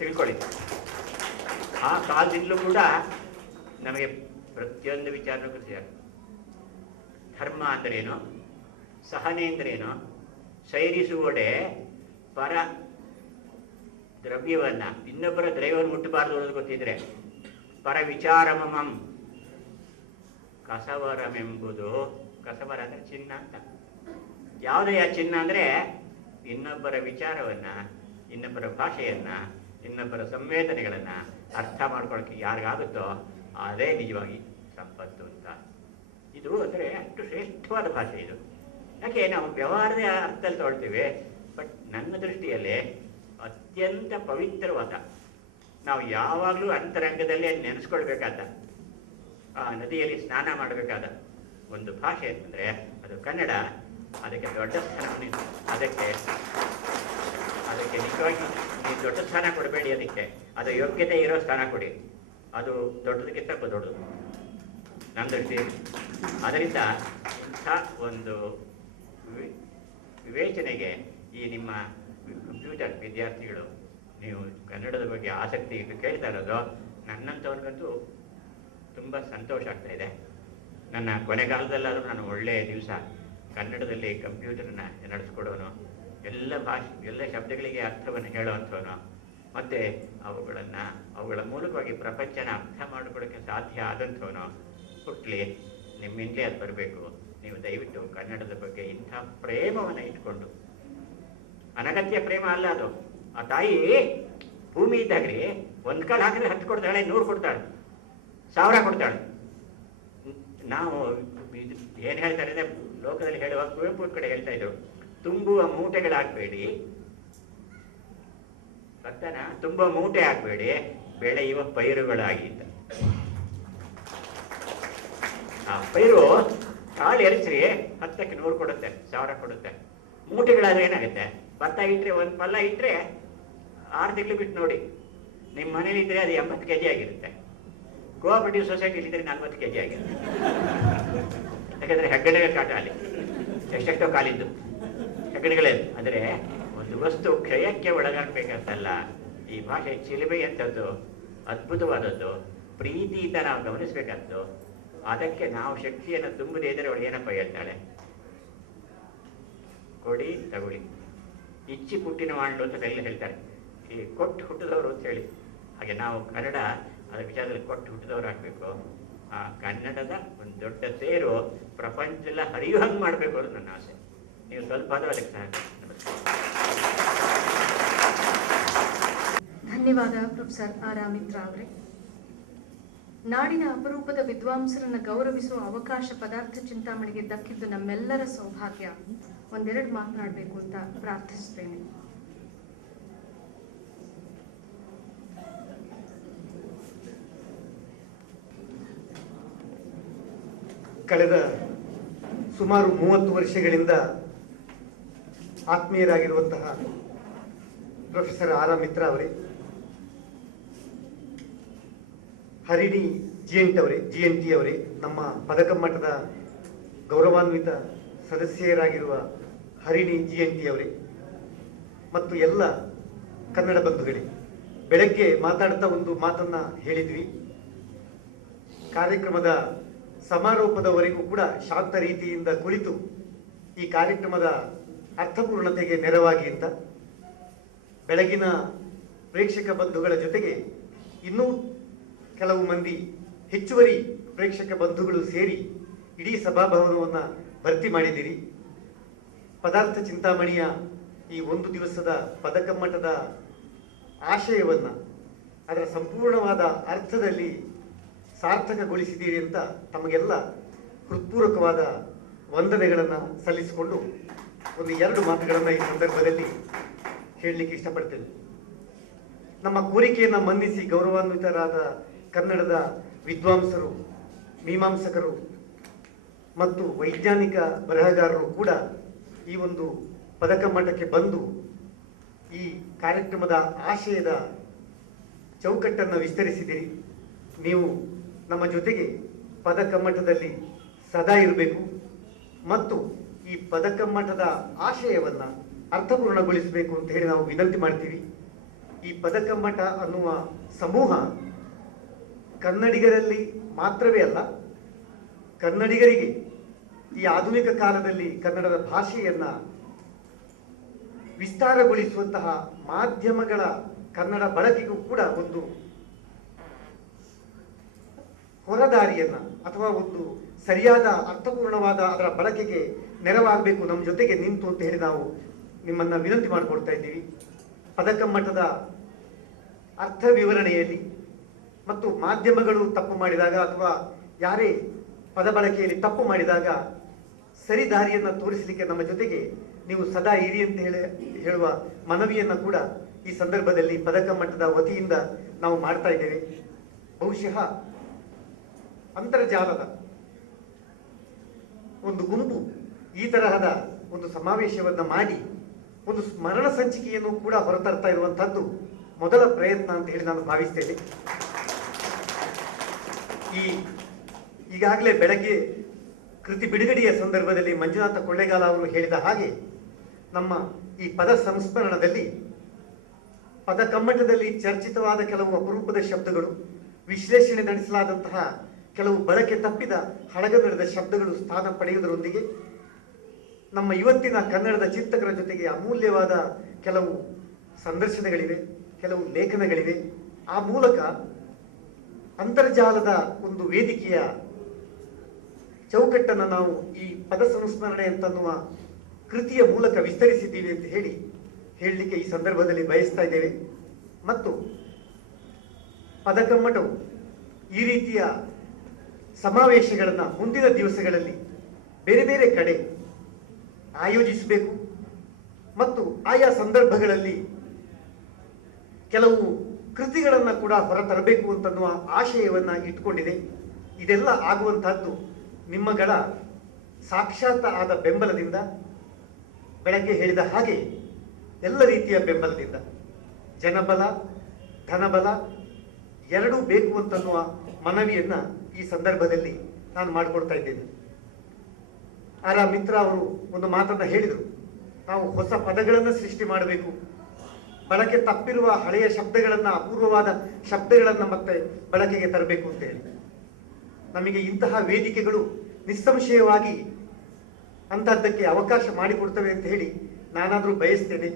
ತಿಳ್ಕೊಳ್ಳಿ. ಆ ಕಾಲದಿಂದಲೂ ಕೂಡ ನಮಗೆ ಪ್ರತಿಯೊಂದು ವಿಚಾರನೂ ಕಲಿಸಿದ್ದಾರೆ. ಧರ್ಮ ಅಂದ್ರೇನು, ಸಹನೆ ಅಂದ್ರೇನು, ಸೈರಿಸುವಡೆ ಪರ ದ್ರವ್ಯವನ್ನ, ಇನ್ನೊಬ್ಬರ ದ್ರವ್ಯವನ್ನು ಮುಟ್ಟಬಾರದು ಅನ್ನೋದು ಗೊತ್ತಿದ್ರೆ, ಪರ ವಿಚಾರಮಂ ಕಸವರಮೆಂಬುದು. ಕಸವರ ಅಂದ್ರೆ ಚಿನ್ನ ಅಂತ. ಯಾವುದಯ್ಯ ಚಿನ್ನ ಅಂದ್ರೆ ಇನ್ನೊಬ್ಬರ ವಿಚಾರವನ್ನ, ಇನ್ನೊಬ್ಬರ ಭಾಷೆಯನ್ನ, ಇನ್ನೊಬ್ಬರ ಸಂವೇದನೆಗಳನ್ನ ಅರ್ಥ ಮಾಡ್ಕೊಳಕ್ಕೆ ಯಾರಿಗಾಗುತ್ತೋ ಅದೇ ನಿಜವಾಗಿ ಸಂಪತ್ತು ಅಂತ. ಇದು ಅಂದರೆ ಅಷ್ಟು ಶ್ರೇಷ್ಠವಾದ ಭಾಷೆ ಇದು. ಯಾಕೆ ನಾವು ವ್ಯವಹಾರದ ಅರ್ಥದಲ್ಲಿ ತಗೊಳ್ತೀವಿ, ಬಟ್ ನನ್ನ ದೃಷ್ಟಿಯಲ್ಲಿ ಅತ್ಯಂತ ಪವಿತ್ರವಾದ, ನಾವು ಯಾವಾಗಲೂ ಅಂತರಂಗದಲ್ಲಿ ನೆನೆಸ್ಕೊಳ್ಬೇಕಾದ, ಆ ನದಿಯಲ್ಲಿ ಸ್ನಾನ ಮಾಡಬೇಕಾದ ಒಂದು ಭಾಷೆ ಅಂತಂದರೆ ಅದು ಕನ್ನಡ. ಅದಕ್ಕೆ ದೊಡ್ಡ ಸ್ಥಾನವನ್ನು, ಅದಕ್ಕೆ ನಿಜವಾಗಿ ನೀವು ದೊಡ್ಡ ಸ್ಥಾನ ಕೊಡಬೇಡಿ. ಅದಕ್ಕೆ ಅದು ಯೋಗ್ಯತೆ ಇರೋ ಸ್ಥಾನ ಕೊಡಿ. ಅದು ದೊಡ್ಡದಕ್ಕಿಂತ ದೊಡ್ಡದು ನನ್ನ ದೃಷ್ಟಿಯಲ್ಲಿ. ಅದರಿಂದ ಇಂಥ ಒಂದು ವಿವೇಚನೆಗೆ ಈ ನಿಮ್ಮ ಕಂಪ್ಯೂಟರ್ ವಿದ್ಯಾರ್ಥಿಗಳು ನೀವು ಕನ್ನಡದ ಬಗ್ಗೆ ಆಸಕ್ತಿ ಇಟ್ಟು ಕೇಳ್ತಾ ಇರೋದು ನನ್ನಂಥವ್ರಿಗಂತೂ ತುಂಬ ಸಂತೋಷ ಆಗ್ತಾ ಇದೆ. ನನ್ನ ಕೊನೆಗಾಲದಲ್ಲಾದರೂ ನಾನು ಒಳ್ಳೆಯ ದಿವಸ ಕನ್ನಡದಲ್ಲಿ ಕಂಪ್ಯೂಟರ್ನ ನಡೆಸ್ಕೊಡೋನು, ಎಲ್ಲ ಶಬ್ದಗಳಿಗೆ ಅರ್ಥವನ್ನು ಹೇಳುವಂಥವನು, ಮತ್ತು ಅವುಗಳ ಮೂಲಕವಾಗಿ ಪ್ರಪಂಚನ ಅರ್ಥ ಮಾಡಿಕೊಳ್ಳೋಕ್ಕೆ ಸಾಧ್ಯ ಆದಂಥವನು ಹುಟ್ಟಲಿ. ನಿಮ್ಮಿಂದಲೇ ಅದು ಬರಬೇಕು. ನೀವು ದಯವಿಟ್ಟು ಕನ್ನಡದ ಬಗ್ಗೆ ಇಂಥ ಪ್ರೇಮವನ್ನು ಇಟ್ಕೊಂಡು, ಅನಗತ್ಯ ಪ್ರೇಮ ಅಲ್ಲ ಅದು. ಆ ತಾಯಿ ಭೂಮಿ ಇದ್ದಾಗ್ರಿ ಒಂದು ಕಾಲು ಹಾಕಿದ್ರೆ 10 ಕೊಡ್ತಾಳೆ, 100 ಕೊಡ್ತಾಳೆ, 1000 ಕೊಡ್ತಾಳೆ. ನಾವು ಏನು ಹೇಳ್ತಾರೆ ಅಂದರೆ ಲೋಕದಲ್ಲಿ ಹೇಳುವ ಕುವೆಂಪು ಕಡೆ ಹೇಳ್ತಾ ಇದ್ರು, ತುಂಬುವ ಮೂಟೆಗಳಾಗಬೇಡಿ, ಭತ್ತನ ತುಂಬುವ ಮೂಟೆ ಹಾಕಬೇಡಿ, ಬೆಳೆಯುವ ಪೈರುಗಳಾಗಿ ಅಂತ. ಆ ಪೈರು ಕಾಳು ಎರಿಸ್ರಿ 10ಕ್ಕೆ 100 ಕೊಡುತ್ತೆ, 1000 ಕೊಡುತ್ತೆ. ಮೂಟೆಗಳಾದ್ರೆ ಏನಾಗುತ್ತೆ, ಭತ್ತ ಇಟ್ಟರೆ ಒಂದು ಪಲ್ಲ ಇಟ್ಟರೆ 6 ತಿಂಗಳು ಬಿಟ್ಟು ನೋಡಿ, ನಿಮ್ಮ ಮನೇಲಿ ಇದ್ರೆ ಅದು 80 kg ಆಗಿರುತ್ತೆ. ಕೋಆಪರೇಟಿವ್ ಸೊಸೈಟಿಲಿ ಇದ್ರೆ 40 kg ಆಗಿರುತ್ತೆ. ಯಾಕಂದ್ರೆ ಹೆಗ್ಗಡೆಗಳ ಕಾಟ ಅಲ್ಲಿ ಎಷ್ಟೆಷ್ಟೋ ಕಾಲಿದ್ದು ಹೆಗ್ಗಡೆಗಳೇ. ಆದರೆ ಒಂದು ವಸ್ತು ಕ್ಷಯಕ್ಕೆ ಒಳಗಾಗಬೇಕಂತಲ್ಲ. ಈ ಭಾಷೆ ಚಿಲುಮೆ ಅಂತದ್ದು ಅದ್ಭುತವಾದದ್ದು, ಪ್ರೀತಿಯಿಂದ ನಾವು ಗಮನಿಸ್ಬೇಕಾದ್ದು. ಅದಕ್ಕೆ ನಾವು ಶಕ್ತಿಯನ್ನು ತುಂಬದೇ ಇದ್ರೆ ಅವಳು ಏನಪ್ಪ ಹೇಳ್ತಾಳೆ, ಕೊಡಿ ತಗೊಳ್ಳಿ, ಇಚ್ಚಿ ಪುಟ್ಟಿನ ಮಾಡು ಅಂತ ಎಲ್ಲ ಹೇಳ್ತಾರೆ. ಈ ಕೊಟ್ಟು ಹುಟ್ಟಿದವರು ಅಂತ ಹೇಳಿ, ಹಾಗೆ ನಾವು ಕನ್ನಡ ಅದರ ವಿಚಾರದಲ್ಲಿ ಕೊಟ್ಟು ಹುಟ್ಟಿದವರು ಆಗಬೇಕು. ಆ ಕನ್ನಡದ ಒಂದು ದೊಡ್ಡ ಸೇರು ಪ್ರಪಂಚದಲ್ಲ ಹರಿಯು ಹಂಗೆ ಮಾಡಬೇಕು ಅನ್ನೋದು ನನ್ನ ಆಸೆ. ನೀವು ಸ್ವಲ್ಪ ಆದರೂ ಅದಕ್ಕೆ ಸಹಾಯ. ಧನ್ಯವಾದ ಪ್ರೊಫೆಸರ್ ಆರ್ ರಾಮಿತ್ರ ಅವರೇ. ನಾಡಿನ ಅಪರೂಪದ ವಿದ್ವಾಂಸರನ್ನು ಗೌರವಿಸುವ ಅವಕಾಶ ಪದಾರ್ಥ ಚಿಂತಾಮಣಿಗೆ ದಕ್ಕಿದ್ದು ನಮ್ಮೆಲ್ಲರ ಸೌಭಾಗ್ಯ. ಒಂದೆರಡು ಮಾತನಾಡಬೇಕು ಅಂತ ಪ್ರಾರ್ಥಿಸುತ್ತೇನೆ. ಕಳೆದ ಸುಮಾರು 30 ವರ್ಷಗಳಿಂದ ಆತ್ಮೀಯರಾಗಿರುವಂತಹ ಪ್ರೊಫೆಸರ್ ಆರ್ ಆರ್ ಮಿತ್ರ ಅವರೇ, ಹರಿಣಿ ಜಿಎನ್ಟಿ ಅವರೇ, ನಮ್ಮ ಪದಕಮ್ಮಟದ ಗೌರವಾನ್ವಿತ ಸದಸ್ಯರಾಗಿರುವ ಹರಿಣಿ ಜಿಎನ್ಟಿ ಅವರೇ ಮತ್ತು ಎಲ್ಲ ಕನ್ನಡ ಬಂಧುಗಳೇ, ಬೆಳಗ್ಗೆ ಮಾತಾಡ್ತಾ ಒಂದು ಮಾತನ್ನ ಹೇಳಿದ್ವಿ. ಕಾರ್ಯಕ್ರಮದ ಸಮಾರೋಪದವರೆಗೂ ಕೂಡ ಶಾಂತ ರೀತಿಯಿಂದ ಕುಳಿತು ಈ ಕಾರ್ಯಕ್ರಮದ ಅರ್ಥಪೂರ್ಣತೆಗೆ ನೆರವಾಗಿ ಅಂತ ಬೆಳಗಿನ ಪ್ರೇಕ್ಷಕ ಬಂಧುಗಳ ಜೊತೆಗೆ ಇನ್ನೂ ಕೆಲವು ಮಂದಿ ಹೆಚ್ಚುವರಿ ಪ್ರೇಕ್ಷಕ ಬಂಧುಗಳು ಸೇರಿ ಇಡೀ ಸಭಾಭವನವನ್ನು ಭರ್ತಿ ಮಾಡಿದ್ದೀರಿ. ಪದಾರ್ಥ ಚಿಂತಾಮಣಿಯ ಈ ಒಂದು ದಿವಸದ ಪದಕಮ್ಮಟದ ಆಶಯವನ್ನ ಅದರ ಸಂಪೂರ್ಣವಾದ ಅರ್ಥದಲ್ಲಿ ಸಾರ್ಥಕಗೊಳಿಸಿದ್ದೀರಿ ಅಂತ ತಮಗೆಲ್ಲ ಹೃತ್ಪೂರ್ವಕವಾದ ವಂದನೆಗಳನ್ನು ಸಲ್ಲಿಸಿಕೊಂಡು ಒಂದು 2 ಮಾತುಗಳನ್ನು ಈ ಸಂದರ್ಭದಲ್ಲಿ ಹೇಳಲಿಕ್ಕೆ ಇಷ್ಟಪಡ್ತೇನೆ. ನಮ್ಮ ಕೋರಿಕೆಯನ್ನು ಮನ್ನಿಸಿ ಗೌರವಾನ್ವಿತರಾದ ಕನ್ನಡದ ವಿದ್ವಾಂಸರು, ಮೀಮಾಂಸಕರು ಮತ್ತು ವೈಜ್ಞಾನಿಕ ಬರಹಗಾರರು ಕೂಡ ಈ ಒಂದು ಪದಕಮ್ಮಟಕ್ಕೆ ಬಂದು ಈ ಕಾರ್ಯಕ್ರಮದ ಆಶಯದ ಚೌಕಟ್ಟನ್ನು ವಿಸ್ತರಿಸಿದಿರಿ. ನೀವು ನಮ್ಮ ಜೊತೆಗೆ ಪದಕಮ್ಮಟದಲ್ಲಿ ಸದಾ ಇರಬೇಕು ಮತ್ತು ಈ ಪದಕಮ್ಮಟದ ಆಶಯವನ್ನು ಅರ್ಥಪೂರ್ಣಗೊಳಿಸಬೇಕು ಅಂತ ಹೇಳಿ ನಾವು ವಿನಂತಿ ಮಾಡ್ತೀವಿ. ಈ ಪದಕಮ್ಮಟ ಅನ್ನುವ ಸಮೂಹ ಕನ್ನಡಿಗರಲ್ಲಿ ಮಾತ್ರವೇ ಅಲ್ಲ, ಕನ್ನಡಿಗರಿಗೆ ಈ ಆಧುನಿಕ ಕಾಲದಲ್ಲಿ ಕನ್ನಡದ ಭಾಷೆಯನ್ನ ವಿಸ್ತಾರಗೊಳಿಸುವಂತಹ ಮಾಧ್ಯಮಗಳ ಕನ್ನಡ ಬಳಕೆಗೂ ಕೂಡ ಒಂದು ಹೊರದಾರಿಯನ್ನ ಅಥವಾ ಒಂದು ಸರಿಯಾದ ಅರ್ಥಪೂರ್ಣವಾದ ಅದರ ಬಳಕೆಗೆ ನೆರವಾಗಬೇಕು, ನಮ್ಮ ಜೊತೆಗೆ ನಿಂತು ಅಂತ ಹೇಳಿ ನಾವು ನಿಮ್ಮನ್ನ ವಿನಂತಿ ಮಾಡಿಕೊಡ್ತಾ ಇದ್ದೀವಿ. ಪದಕಮ್ಮಟದ ಅರ್ಥ ವಿವರಣೆಯಲ್ಲಿ ಮತ್ತು ಮಾಧ್ಯಮಗಳು ತಪ್ಪು ಮಾಡಿದಾಗ ಅಥವಾ ಯಾರೇ ಪದ ಬಳಕೆಯಲ್ಲಿ ತಪ್ಪು ಮಾಡಿದಾಗ ಸರಿ ದಾರಿಯನ್ನು ತೋರಿಸಲಿಕ್ಕೆ ನಮ್ಮ ಜೊತೆಗೆ ನೀವು ಸದಾ ಇರಿ ಅಂತ ಹೇಳುವ ಮನವಿಯನ್ನು ಕೂಡ ಈ ಸಂದರ್ಭದಲ್ಲಿ ಪದಕಮ್ಮಟದ ವತಿಯಿಂದ ನಾವು ಮಾಡ್ತಾ ಇದ್ದೇವೆ. ಬಹುಶಃ ಅಂತರ್ಜಾಲದ ಒಂದು ಗುಂಪು ಈ ತರಹದ ಒಂದು ಸಮಾವೇಶವನ್ನು ಮಾಡಿ ಒಂದು ಸ್ಮರಣ ಸಂಚಿಕೆಯನ್ನು ಕೂಡ ಹೊರತರ್ತಾ ಇರುವಂತಹದ್ದು ಮೊದಲ ಪ್ರಯತ್ನ ಅಂತ ಹೇಳಿ ನಾನು ಭಾವಿಸ್ತೇನೆ. ಈಗಾಗಲೇ ಬೆಳಗ್ಗೆ ಕೃತಿ ಬಿಡುಗಡೆಯ ಸಂದರ್ಭದಲ್ಲಿ ಮಂಜುನಾಥ ಕೊಳ್ಳೇಗಾಲ ಅವರು ಹೇಳಿದ ಹಾಗೆ ನಮ್ಮ ಈ ಪದ ಸಂಸ್ಮರಣದಲ್ಲಿ ಪದಕಮ್ಮಟದಲ್ಲಿ ಚರ್ಚಿತವಾದ ಕೆಲವು ಅಪರೂಪದ ಶಬ್ದಗಳು, ವಿಶ್ಲೇಷಣೆ ನಡೆಸಲಾದಂತಹ ಕೆಲವು ಬಳಕೆ ತಪ್ಪಿದ ಹಳಗನ್ನಡದ ಶಬ್ದಗಳು ಸ್ಥಾನ ಪಡೆಯುವುದರೊಂದಿಗೆ ನಮ್ಮ ಇವತ್ತಿನ ಕನ್ನಡದ ಚಿಂತಕರ ಜೊತೆಗೆ ಅಮೂಲ್ಯವಾದ ಕೆಲವು ಸಂದರ್ಶನಗಳಿವೆ, ಕೆಲವು ಲೇಖನಗಳಿವೆ. ಆ ಮೂಲಕ ಅಂತರ್ಜಾಲದ ಒಂದು ವೇದಿಕೆಯ ಚೌಕಟ್ಟನ್ನು ನಾವು ಈ ಪದ ಸಂಸ್ಮರಣೆ ಅಂತನ್ನುವ ಕೃತಿಯ ಮೂಲಕ ವಿಸ್ತರಿಸಿದ್ದೀವಿ ಅಂತ ಹೇಳಲಿಕ್ಕೆ ಈ ಸಂದರ್ಭದಲ್ಲಿ ಬಯಸ್ತಾ ಇದ್ದೇವೆ. ಮತ್ತು ಪದಕಮ್ಮಟವು ಈ ರೀತಿಯ ಸಮಾವೇಶಗಳನ್ನು ಮುಂದಿನ ದಿವಸಗಳಲ್ಲಿ ಬೇರೆ ಬೇರೆ ಕಡೆ ಆಯೋಜಿಸಬೇಕು ಮತ್ತು ಆಯಾ ಸಂದರ್ಭಗಳಲ್ಲಿ ಕೆಲವು ಕೃತಿಗಳನ್ನು ಕೂಡ ಹೊರತರಬೇಕು ಅಂತನ್ನುವ ಆಶಯವನ್ನ ಇಟ್ಕೊಂಡಿದೆ. ಇದೆಲ್ಲ ಆಗುವಂತಹದ್ದು ನಿಮ್ಮಗಳ ಸಾಕ್ಷಾತ್ ಆದ ಬೆಂಬಲದಿಂದ, ಬೆಳಗ್ಗೆ ಹೇಳಿದ ಹಾಗೆ ಎಲ್ಲ ರೀತಿಯ ಬೆಂಬಲದಿಂದ, ಜನಬಲ ಧನಬಲ ಎರಡೂ ಬೇಕು ಅಂತನ್ನುವ ಮನವಿಯನ್ನ ಈ ಸಂದರ್ಭದಲ್ಲಿ ನಾನು ಮಾಡಿಕೊಡ್ತಾ ಇದ್ದೇನೆ. ಆರ್ ಆರ್ ಮಿತ್ರ ಅವರು ಒಂದು ಮಾತನ್ನ ಹೇಳಿದರು, ನಾವು ಹೊಸ ಪದಗಳನ್ನು ಸೃಷ್ಟಿ ಮಾಡಬೇಕು, ಬಳಕೆ ತಪ್ಪಿರುವ ಹಳೆಯ ಶಬ್ದಗಳನ್ನ, ಅಪೂರ್ವವಾದ ಶಬ್ದಗಳನ್ನ ಮತ್ತೆ ಬಳಕೆಗೆ ತರಬೇಕು ಅಂತ ಹೇಳಿ. ನಮಗೆ ಇಂತಹ ವೇದಿಕೆಗಳು ನಿಸ್ಸಂಶಯವಾಗಿ ಅಂತಹದ್ದಕ್ಕೆ ಅವಕಾಶ ಮಾಡಿಕೊಡ್ತವೆ ಅಂತ ಹೇಳಿ ನಾನಾದರೂ ಬಯಸ್ತೇನೆ.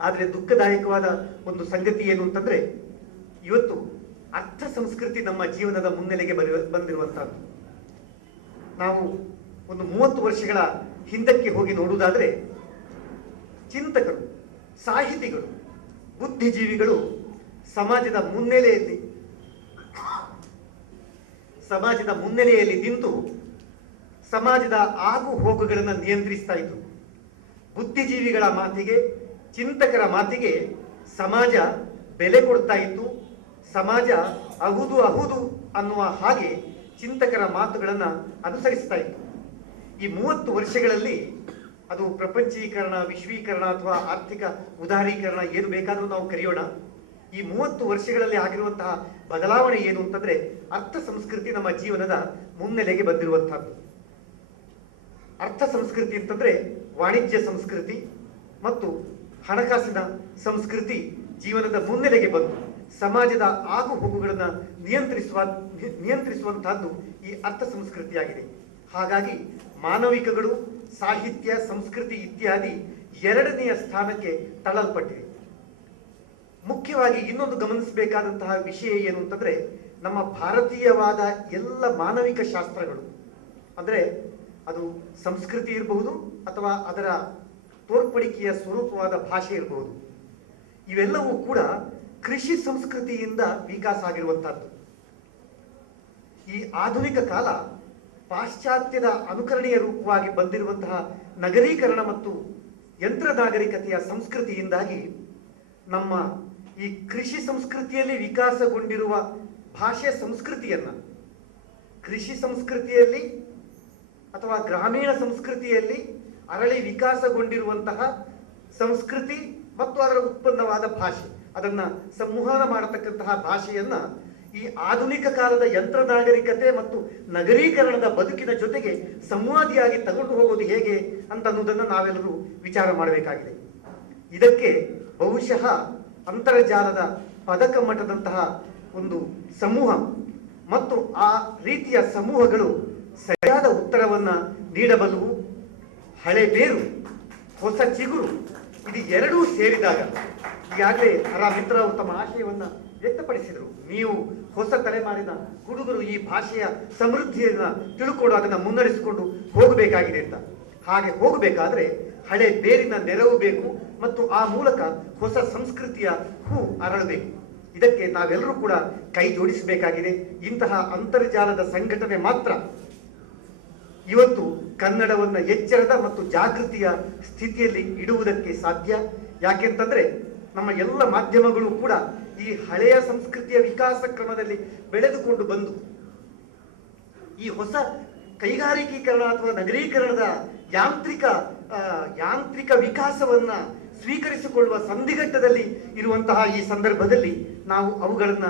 ಆದರೆ ದುಃಖದಾಯಕವಾದ ಒಂದು ಸಂಗತಿ ಏನು ಅಂತಂದ್ರೆ, ಇವತ್ತು ಅರ್ಥ ಸಂಸ್ಕೃತಿ ನಮ್ಮ ಜೀವನದ ಮುನ್ನೆಲೆಗೆ ಬಂದಿರುವಂತಹದ್ದು. ನಾವು ಒಂದು 30 ವರ್ಷಗಳ ಹಿಂದಕ್ಕೆ ಹೋಗಿ ನೋಡುವುದಾದ್ರೆ ಚಿಂತಕರು, ಸಾಹಿತಿಗಳು, ಬುದ್ಧಿಜೀವಿಗಳು ಸಮಾಜದ ಮುನ್ನೆಲೆಯಲ್ಲಿ ನಿಂತು ಸಮಾಜದ ಆಗು ಹೋಗುಗಳನ್ನು ನಿಯಂತ್ರಿಸ್ತಾ ಇದ್ರು. ಬುದ್ಧಿಜೀವಿಗಳ ಮಾತಿಗೆ, ಚಿಂತಕರ ಮಾತಿಗೆ ಸಮಾಜ ಬೆಲೆ ಕೊಡ್ತಾ ಇತ್ತು. ಸಮಾಜ ಅಹುದು ಅನ್ನುವ ಹಾಗೆ ಚಿಂತಕರ ಮಾತುಗಳನ್ನು ಅನುಸರಿಸ್ತಾ ಇತ್ತು. ಈ 30 ವರ್ಷಗಳಲ್ಲಿ ಅದು ಪ್ರಪಂಚೀಕರಣ, ವಿಶ್ವೀಕರಣ ಅಥವಾ ಆರ್ಥಿಕ ಉದಾರೀಕರಣ ಏನು ಬೇಕಾದರೂ ನಾವು ಕರೆಯೋಣ. ಈ 30 ವರ್ಷಗಳಲ್ಲಿ ಆಗಿರುವಂತಹ ಬದಲಾವಣೆ ಏನು ಅಂತಂದ್ರೆ ಅರ್ಥ ಸಂಸ್ಕೃತಿ ನಮ್ಮ ಜೀವನದ ಮುನ್ನೆಲೆಗೆ ಬಂದಿರುವಂತಹದ್ದು. ಅರ್ಥ ಸಂಸ್ಕೃತಿ ಅಂತಂದ್ರೆ ವಾಣಿಜ್ಯ ಸಂಸ್ಕೃತಿ ಮತ್ತು ಹಣಕಾಸಿನ ಸಂಸ್ಕೃತಿ ಜೀವನದ ಮುನ್ನೆಲೆಗೆ ಬಂದು ಸಮಾಜದ ಆಗು ಹೋಗುಗಳನ್ನು ನಿಯಂತ್ರಿಸುವಂತಹದ್ದು ಈ ಅರ್ಥ ಸಂಸ್ಕೃತಿಯಾಗಿದೆ. ಹಾಗಾಗಿ ಮಾನವಿಕಗಳು, ಸಾಹಿತ್ಯ, ಸಂಸ್ಕೃತಿ ಇತ್ಯಾದಿ 2ನೆಯ ಸ್ಥಾನಕ್ಕೆ ತಳ್ಳಲ್ಪಟ್ಟಿದೆ. ಮುಖ್ಯವಾಗಿ ಇನ್ನೊಂದು ಗಮನಿಸಬೇಕಾದಂತಹ ವಿಷಯ ಏನು ಅಂತಂದ್ರೆ ನಮ್ಮ ಭಾರತೀಯವಾದ ಎಲ್ಲ ಮಾನವಿಕ ಶಾಸ್ತ್ರಗಳು, ಅಂದ್ರೆ ಅದು ಸಂಸ್ಕೃತಿ ಇರಬಹುದು ಅಥವಾ ಅದರ ತೋರ್ಪಡಿಕೆಯ ಸ್ವರೂಪವಾದ ಭಾಷೆ ಇರಬಹುದು, ಇವೆಲ್ಲವೂ ಕೂಡ ಕೃಷಿ ಸಂಸ್ಕೃತಿಯಿಂದ ವಿಕಾಸ ಆಗಿರುವಂತಹದ್ದು. ಈ ಆಧುನಿಕ ಕಾಲ ಪಾಶ್ಚಾತ್ಯದ ಅನುಕರಣೀಯ ರೂಪವಾಗಿ ಬಂದಿರುವಂತಹ ನಗರೀಕರಣ ಮತ್ತು ಯಂತ್ರ ನಾಗರಿಕತೆಯ ಸಂಸ್ಕೃತಿಯಿಂದಾಗಿ ನಮ್ಮ ಈ ಕೃಷಿ ಸಂಸ್ಕೃತಿಯಲ್ಲಿ ವಿಕಾಸಗೊಂಡಿರುವ ಭಾಷೆ ಸಂಸ್ಕೃತಿಯನ್ನ ಕೃಷಿ ಸಂಸ್ಕೃತಿಯಲ್ಲಿ ಅಥವಾ ಗ್ರಾಮೀಣ ಸಂಸ್ಕೃತಿಯಲ್ಲಿ ಅರಳಿ ವಿಕಾಸಗೊಂಡಿರುವಂತಹ ಸಂಸ್ಕೃತಿ ಮತ್ತು ಅದರ ಉತ್ಪನ್ನವಾದ ಭಾಷೆ, ಅದನ್ನ ಸಂವಹನ ಮಾಡತಕ್ಕಂತಹ ಭಾಷೆಯನ್ನ ಈ ಆಧುನಿಕ ಕಾಲದ ಯಂತ್ರ ನಾಗರಿಕತೆ ಮತ್ತು ನಗರೀಕರಣದ ಬದುಕಿನ ಜೊತೆಗೆ ಸಂವಾದಿಯಾಗಿ ತಗೊಂಡು ಹೋಗೋದು ಹೇಗೆ ಅಂತ ಅನ್ನೋದನ್ನು ನಾವೆಲ್ಲರೂ ವಿಚಾರ ಮಾಡಬೇಕಾಗಿದೆ. ಇದಕ್ಕೆ ಬಹುಶಃ ಅಂತರ್ಜಾಲದ ಪದಕಮ್ಮಟದಂತಹ ಒಂದು ಸಮೂಹ ಮತ್ತು ಆ ರೀತಿಯ ಸಮೂಹಗಳು ಸರಿಯಾದ ಉತ್ತರವನ್ನ ನೀಡಬಲ್ಲವು. ಹಳೆ ಬೇರು, ಹೊಸ ಚಿಗುರು, ಇದು ಎರಡೂ ಸೇರಿದಾಗ, ಈಗಾಗಲೇ ಮಿತ್ರ ಅವರು ತಮ್ಮ ಆಶಯವನ್ನ ವ್ಯಕ್ತಪಡಿಸಿದರು, ನೀವು ಹೊಸ ತಲೆಮಾರಿನ ಹುಡುಗರು ಈ ಭಾಷೆಯ ಸಮೃದ್ಧಿಯನ್ನ ತಿಳ್ಕೊಂಡು ಅದನ್ನ ಮುನ್ನಡೆಸಿಕೊಂಡು ಹೋಗಬೇಕಾಗಿದೆ ಅಂತ. ಹಾಗೆ ಹೋಗಬೇಕಾದ್ರೆ ಹಳೆ ಬೇರಿನ ನೆರವು ಬೇಕು ಮತ್ತು ಆ ಮೂಲಕ ಹೊಸ ಸಂಸ್ಕೃತಿಯ ಹೂ ಅರಳಬೇಕು. ಇದಕ್ಕೆ ನಾವೆಲ್ಲರೂ ಕೂಡ ಕೈ ಜೋಡಿಸಬೇಕಾಗಿದೆ. ಇಂತಹ ಅಂತರ್ಜಾಲದ ಸಂಘಟನೆ ಮಾತ್ರ ಇವತ್ತು ಕನ್ನಡವನ್ನ ಎಚ್ಚರದ ಮತ್ತು ಜಾಗೃತಿಯ ಸ್ಥಿತಿಯಲ್ಲಿ ಇಡುವುದಕ್ಕೆ ಸಾಧ್ಯ. ಯಾಕೆಂತಂದ್ರೆ ನಮ್ಮ ಎಲ್ಲ ಮಾಧ್ಯಮಗಳು ಕೂಡ ಈ ಹಳೆಯ ಸಂಸ್ಕೃತಿಯ ವಿಕಾಸ ಕ್ರಮದಲ್ಲಿ ಬೆಳೆದುಕೊಂಡು ಬಂದು ಈ ಹೊಸ ಕೈಗಾರಿಕೀಕರಣ ಅಥವಾ ನಗರೀಕರಣದ ಯಾಂತ್ರಿಕ ವಿಕಾಸವನ್ನ ಸ್ವೀಕರಿಸಿಕೊಳ್ಳುವ ಸಂದಿಗ್ಧದಲ್ಲಿ ಇರುವಂತಹ ಈ ಸಂದರ್ಭದಲ್ಲಿ ನಾವು ಅವುಗಳನ್ನ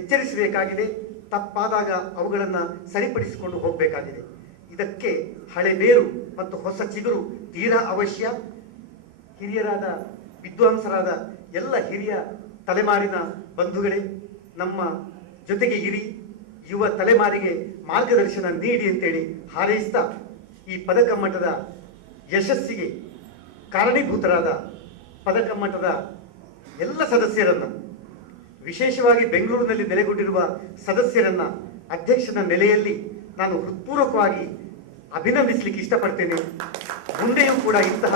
ಎಚ್ಚರಿಸಬೇಕಾಗಿದೆ. ತಪ್ಪಾದಾಗ ಅವುಗಳನ್ನ ಸರಿಪಡಿಸಿಕೊಂಡು ಹೋಗಬೇಕಾಗಿದೆ. ಇದಕ್ಕೆ ಹಳೆ ಬೇರು ಮತ್ತು ಹೊಸ ಚಿಗುರು ತೀರಾ ಅವಶ್ಯ. ಹಿರಿಯರಾದ ವಿದ್ವಾಂಸರಾದ ಎಲ್ಲ ಹಿರಿಯ ತಲೆಮಾರಿನ ಬಂಧುಗಳೇ, ನಮ್ಮ ಜೊತೆಗೆ ಇರಿ, ಯುವ ತಲೆಮಾರಿಗೆ ಮಾರ್ಗದರ್ಶನ ನೀಡಿ ಅಂತೇಳಿ ಹಾರೈಸ್ತಾ ಈ ಪದಕಮ್ಮಟದ ಯಶಸ್ಸಿಗೆ ಕಾರಣೀಭೂತರಾದ ಪದಕಮ್ಮಟದ ಎಲ್ಲ ಸದಸ್ಯರನ್ನ, ವಿಶೇಷವಾಗಿ ಬೆಂಗಳೂರಿನಲ್ಲಿ ನೆಲೆಗೊಂಡಿರುವ ಸದಸ್ಯರನ್ನ ಅಧ್ಯಕ್ಷನ ನೆಲೆಯಲ್ಲಿ ನಾನು ಹೃತ್ಪೂರ್ವಕವಾಗಿ ಅಭಿನಂದಿಸಲಿಕ್ಕೆ ಇಷ್ಟಪಡ್ತೇನೆ. ಮುಂದೆಯೂ ಕೂಡ ಇಂತಹ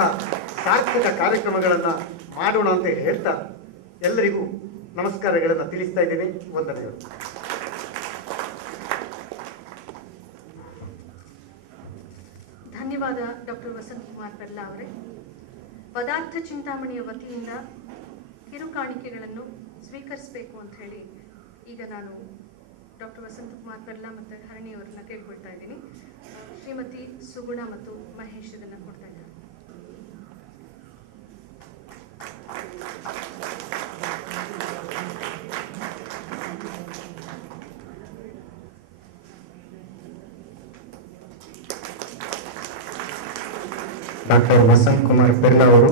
ಸಾರ್ಥಕ ಕಾರ್ಯಕ್ರಮಗಳನ್ನು ಮಾಡೋಣ ಅಂತ ಹೇಳ್ತಾ ಎಲ್ಲರಿಗೂ ನಮಸ್ಕಾರಗಳನ್ನು ತಿಳಿಸ್ತಾ ಇದ್ದೇನೆ. ವಂದನೆಗಳು. ಧನ್ಯವಾದ ಡಾಕ್ಟರ್ ವಸಂತ್ ಕುಮಾರ್ ಪೆರ್ಲಾ ಅವರೇ. ಪದಾರ್ಥ ಚಿಂತಾಮಣಿಯ ವತಿಯಿಂದ ಕಿರುಕಾಣಿಕೆಗಳನ್ನು ಸ್ವೀಕರಿಸಬೇಕು ಅಂತ ಹೇಳಿ ಈಗ ನಾನು ಡಾಕ್ಟರ್ ವಸಂತ್ ಕುಮಾರ್ ಪೆರ್ಲಾ ಮತ್ತು ಹರಣಿ ಅವರನ್ನ ಕೇಳ್ಕೊಳ್ತಾ ಇದ್ದೀನಿ. ಶ್ರೀಮತಿ ಸುಗುಣ ಮತ್ತು ಮಹೇಶ್ ಇದನ್ನು ಕೊಡ್ತಾ ಇದ್ದಾರೆ. ಡಾಕ್ಟರ್ ವಸಂತ್ ಕುಮಾರ್ ಪೆರ್ಲಾ ಅವರು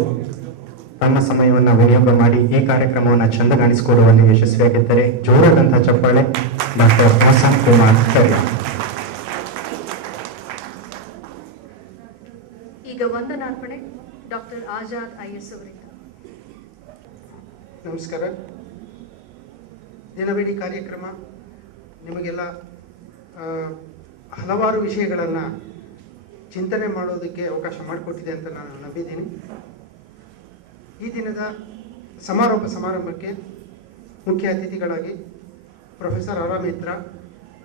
ತಮ್ಮ ಸಮಯವನ್ನು ವಿನಿಯೋಗ ಮಾಡಿ ಈ ಕಾರ್ಯಕ್ರಮವನ್ನು ಚಂದಗಾಣಿಸಿಕೊಡುವಲ್ಲಿ ಯಶಸ್ವಿಯಾಗಿದ್ದರೆ ಜೋರಾದಂತಹ ಚಪ್ಪಾಳೆ ಡಾಕ್ಟರ್ ವಸಂತ್ ಕುಮಾರ್ ಪೆರ್ಲಾ. ಈಗ ವಂದನಾರ್ಪಣೆ ಡಾಕ್ಟರ್ ಆಜಾದ್ IS ಅವರಿಂದ. ನಮಸ್ಕಾರ. ದಿನವಿಡೀ ಕಾರ್ಯಕ್ರಮ ನಿಮಗೆಲ್ಲ ಹಲವಾರು ವಿಷಯಗಳನ್ನು ಚಿಂತನೆ ಮಾಡೋದಕ್ಕೆ ಅವಕಾಶ ಮಾಡಿಕೊಟ್ಟಿದೆ ಅಂತ ನಾನು ನಂಬಿದ್ದೀನಿ. ಈ ದಿನದ ಸಮಾರಂಭಕ್ಕೆ ಮುಖ್ಯ ಅತಿಥಿಗಳಾಗಿ ಪ್ರೊಫೆಸರ್ ಮಿತ್ರ,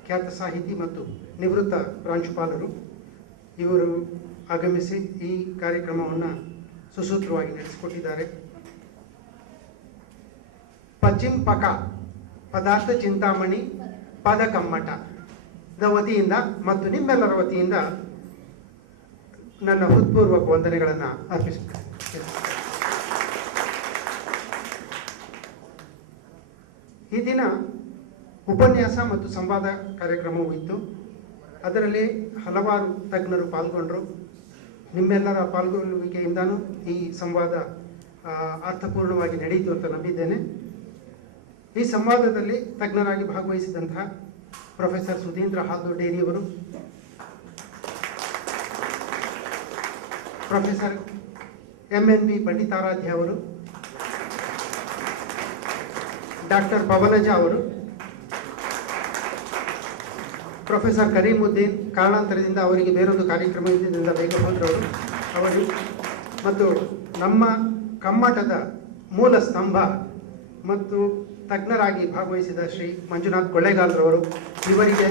ಖ್ಯಾತ ಸಾಹಿತಿ ಮತ್ತು ನಿವೃತ್ತ ಪ್ರಾಂಶುಪಾಲರು, ಇವರು ಆಗಮಿಸಿ ಈ ಕಾರ್ಯಕ್ರಮವನ್ನು ಸುಸೂತ್ರವಾಗಿ ನಡೆಸಿಕೊಟ್ಟಿದ್ದಾರೆ. ಪಶ್ಚಿಮ ಪಕ ಪದಾರ್ಥ ಚಿಂತಾಮಣಿ ಪದಕಮ್ಮಟದ ವತಿಯಿಂದ ಮತ್ತು ನಿಮ್ಮೆಲ್ಲರ ವತಿಯಿಂದ ನನ್ನ ಹೃತ್ಪೂರ್ವಕ ವಂದನೆಗಳನ್ನು ಅರ್ಪಿಸುತ್ತೇನೆ. ಈ ದಿನ ಉಪನ್ಯಾಸ ಮತ್ತು ಸಂವಾದ ಕಾರ್ಯಕ್ರಮವೂ ಇತ್ತು. ಅದರಲ್ಲಿ ಹಲವಾರು ತಜ್ಞರು ಪಾಲ್ಗೊಂಡರು. ನಿಮ್ಮೆಲ್ಲರ ಪಾಲ್ಗೊಳ್ಳುವಿಕೆಯಿಂದನೂ ಈ ಸಂವಾದ ಅರ್ಥಪೂರ್ಣವಾಗಿ ನಡೆಯಿತು ಅಂತ ನಂಬಿದ್ದೇನೆ. ಈ ಸಂವಾದದಲ್ಲಿ ತಜ್ಞರಾಗಿ ಭಾಗವಹಿಸಿದಂತಹ ಪ್ರೊಫೆಸರ್ ಸುಧೀಂದ್ರ ಹಾಲ್ದೊಡ್ಡೇರಿಯವರು, ಪ್ರೊಫೆಸರ್ MNB ಪಂಡಿತಾರಾಧ್ಯ ಅವರು, ಡಾಕ್ಟರ್ ಪವನಜಾ ಅವರು, ಪ್ರೊಫೆಸರ್ ಕರೀಮುದ್ದೀನ್, ಕಾರಣಾಂತರದಿಂದ ಅವರಿಗೆ ಬೇರೊಂದು ಕಾರ್ಯಕ್ರಮ ಇದ್ದಿದ್ದರಿಂದ ಬೇಗ ಹೋದರವರು ಅವರು, ಮತ್ತು ನಮ್ಮ ಕಮ್ಮಟದ ಮೂಲ ಸ್ತಂಭ ಮತ್ತು ತಜ್ಞರಾಗಿ ಭಾಗವಹಿಸಿದ ಶ್ರೀ ಮಂಜುನಾಥ್ ಕೊಳ್ಳೇಗಾಲರವರು, ಇವರಿಗೆ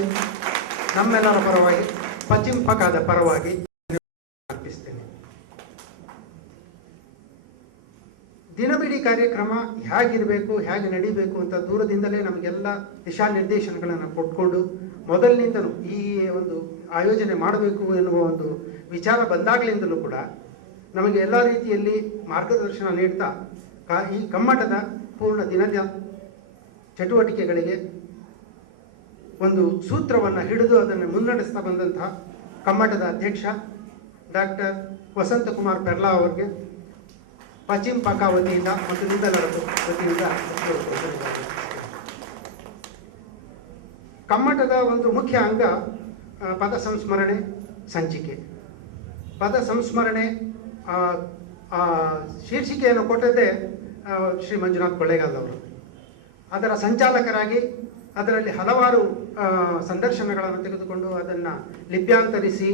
ನಮ್ಮೆಲ್ಲರ ಪರವಾಗಿ ಪಶ್ಚಿಮ ಪಕಾದ ಪರವಾಗಿ ಅರ್ಪಿಸ್ತೇನೆ. ದಿನವಿಡೀ ಕಾರ್ಯಕ್ರಮ ಹೇಗಿರಬೇಕು, ಹೇಗೆ ನಡೀಬೇಕು ಅಂತ ದೂರದಿಂದಲೇ ನಮಗೆಲ್ಲ ದಿಶಾ ನಿರ್ದೇಶನಗಳನ್ನು ಕೊಟ್ಕೊಂಡು ಮೊದಲಿನಿಂದಲೂ ಈ ಒಂದು ಆಯೋಜನೆ ಮಾಡಬೇಕು ಎನ್ನುವ ಒಂದು ವಿಚಾರ ಬಂದಾಗಲಿಂದಲೂ ಕೂಡ ನಮಗೆ ಎಲ್ಲ ರೀತಿಯಲ್ಲಿ ಮಾರ್ಗದರ್ಶನ ನೀಡ್ತಾ ಈ ಕಮ್ಮಟದ ಪೂರ್ಣ ದಿನದ ಚಟುವಟಿಕೆಗಳಿಗೆ ಒಂದು ಸೂತ್ರವನ್ನು ಹಿಡಿದು ಅದನ್ನು ಮುನ್ನಡೆಸ್ತಾ ಬಂದಂತಹ ಕಮ್ಮಟದ ಅಧ್ಯಕ್ಷ ಡಾಕ್ಟರ್ ವಸಂತಕುಮಾರ್ ಪೆರ್ಲಾ ಅವರಿಗೆ ಪಶ್ಚಿಮ ಪಕ ವತಿಯಿಂದ ಮತ್ತು ನಿಮ್ಮೆಲ್ಲರ ವತಿಯಿಂದ ಕಮ್ಮಟದ ಒಂದು ಮುಖ್ಯ ಅಂಗ ಪದ ಸಂಸ್ಮರಣೆ ಸಂಚಿಕೆ. ಪದ ಸಂಸ್ಮರಣೆ ಶೀರ್ಷಿಕೆಯನ್ನು ಕೊಟ್ಟದ್ದೇ ಶ್ರೀ ಮಂಜುನಾಥ್ ಕೊಳ್ಳೇಗಾಲ ಅವರು. ಅದರ ಸಂಚಾಲಕರಾಗಿ ಅದರಲ್ಲಿ ಹಲವಾರು ಸಂದರ್ಶನಗಳನ್ನು ತೆಗೆದುಕೊಂಡು ಅದನ್ನು ಲಿಪ್ಯಾಂತರಿಸಿ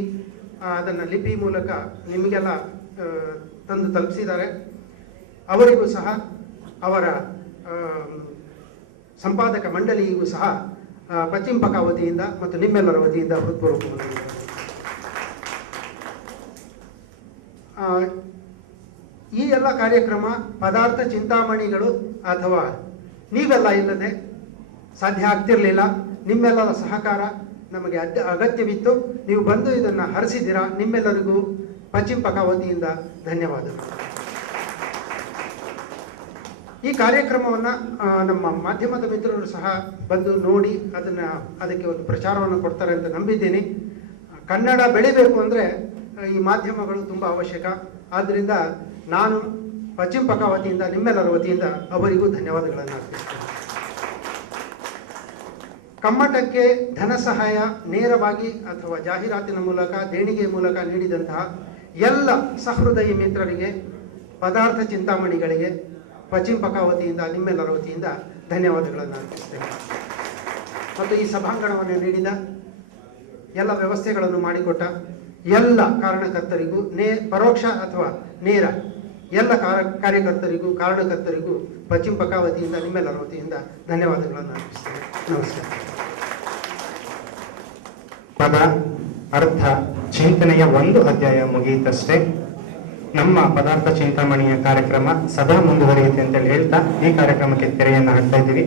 ಅದನ್ನು ಲಿಪಿ ಮೂಲಕ ನಿಮಗೆಲ್ಲ ತಂದು ತಲುಪಿಸಿದ್ದಾರೆ. ಅವರಿಗೂ ಸಹ ಅವರ ಸಂಪಾದಕ ಮಂಡಳಿಗೂ ಸಹ ಪಶ್ಚಿಮ ಪಕ ವತಿಯಿಂದ ಮತ್ತು ನಿಮ್ಮೆಲ್ಲರ ವತಿಯಿಂದ ಹೃತ್ಪೂರ್ವಕ ಈ ಎಲ್ಲ ಕಾರ್ಯಕ್ರಮ ಪದಾರ್ಥ ಚಿಂತಾಮಣಿಗಳು ಅಥವಾ ನೀವೆಲ್ಲ ಇಲ್ಲದೆ ಸಾಧ್ಯ ಆಗ್ತಿರಲಿಲ್ಲ. ನಿಮ್ಮೆಲ್ಲರ ಸಹಕಾರ ನಮಗೆ ಅಗತ್ಯವಿತ್ತು. ನೀವು ಬಂದು ಇದನ್ನು ಹರಿಸಿದ್ದೀರಾ. ನಿಮ್ಮೆಲ್ಲರಿಗೂ ಪಶ್ಚಿಮ ಪಕ ವತಿಯಿಂದ ಧನ್ಯವಾದಗಳು. ಈ ಕಾರ್ಯಕ್ರಮವನ್ನು ನಮ್ಮ ಮಾಧ್ಯಮದ ಮಿತ್ರರು ಸಹ ಬಂದು ನೋಡಿ ಅದಕ್ಕೆ ಒಂದು ಪ್ರಚಾರವನ್ನು ಕೊಡ್ತಾರೆ ಅಂತ ನಂಬಿದ್ದೀನಿ. ಕನ್ನಡ ಬೆಳಿಬೇಕು ಅಂದರೆ ಈ ಮಾಧ್ಯಮಗಳು ತುಂಬ ಅವಶ್ಯಕ. ಆದ್ದರಿಂದ ನಾನು ಪಶ್ಚಿಮ ಪಕ ವತಿಯಿಂದ ನಿಮ್ಮೆಲ್ಲರ ವತಿಯಿಂದ ಅವರಿಗೂ ಧನ್ಯವಾದಗಳನ್ನು ಅರ್ಪಿಸ್ತೇನೆ. ಕಮ್ಮಟಕ್ಕೆ ಧನ ಸಹಾಯ ನೇರವಾಗಿ ಅಥವಾ ಜಾಹೀರಾತಿನ ಮೂಲಕ, ದೇಣಿಗೆ ಮೂಲಕ ನೀಡಿದಂತಹ ಎಲ್ಲ ಸಹೃದಯ ಮಿತ್ರರಿಗೆ, ಪದಾರ್ಥ ಚಿಂತಾಮಣಿಗಳಿಗೆ ಪಶ್ಚಿಮ ಪಕ ವತಿಯಿಂದ ನಿಮ್ಮೆಲ್ಲರ ವತಿಯಿಂದ ಧನ್ಯವಾದಗಳನ್ನು ಅರ್ಪಿಸ್ತೇನೆ. ಮತ್ತು ಈ ಸಭಾಂಗಣವನ್ನು ನೀಡಿದ ಎಲ್ಲ ವ್ಯವಸ್ಥೆಗಳನ್ನು ಮಾಡಿಕೊಟ್ಟ ಎಲ್ಲ ಕಾರಣಕರ್ತರಿಗೂ, ಪರೋಕ್ಷ ಅಥವಾ ನೇರ ಎಲ್ಲ ಕಾರ್ಯಕರ್ತರಿಗೂ ಕಾರಣಕರ್ತರಿಗೂ ಪಶ್ಚಿಮ ಪಕ ವತಿಯಿಂದ ನಿಮ್ಮೆಲ್ಲರ ವತಿಯಿಂದ ಧನ್ಯವಾದಗಳನ್ನು ಅರ್ಪಿಸ್ತೇನೆ. ನಮಸ್ಕಾರ. ಪದ ಅರ್ಥ ಚಿಂತನೆಯ ಒಂದು ಅಧ್ಯಾಯ ಮುಗಿಯಿತಷ್ಟೇ. ನಮ್ಮ ಪದಾರ್ಥ ಚಿಂತಾಮಣಿಯ ಕಾರ್ಯಕ್ರಮ ಸದಾ ಮುಂದುವರಿಯುತ್ತೆ ಅಂತೇಳಿ ಹೇಳ್ತಾ ಈ ಕಾರ್ಯಕ್ರಮಕ್ಕೆ ತೆರೆಯನ್ನು ಹಾಕ್ತಾ ಇದ್ದೀವಿ.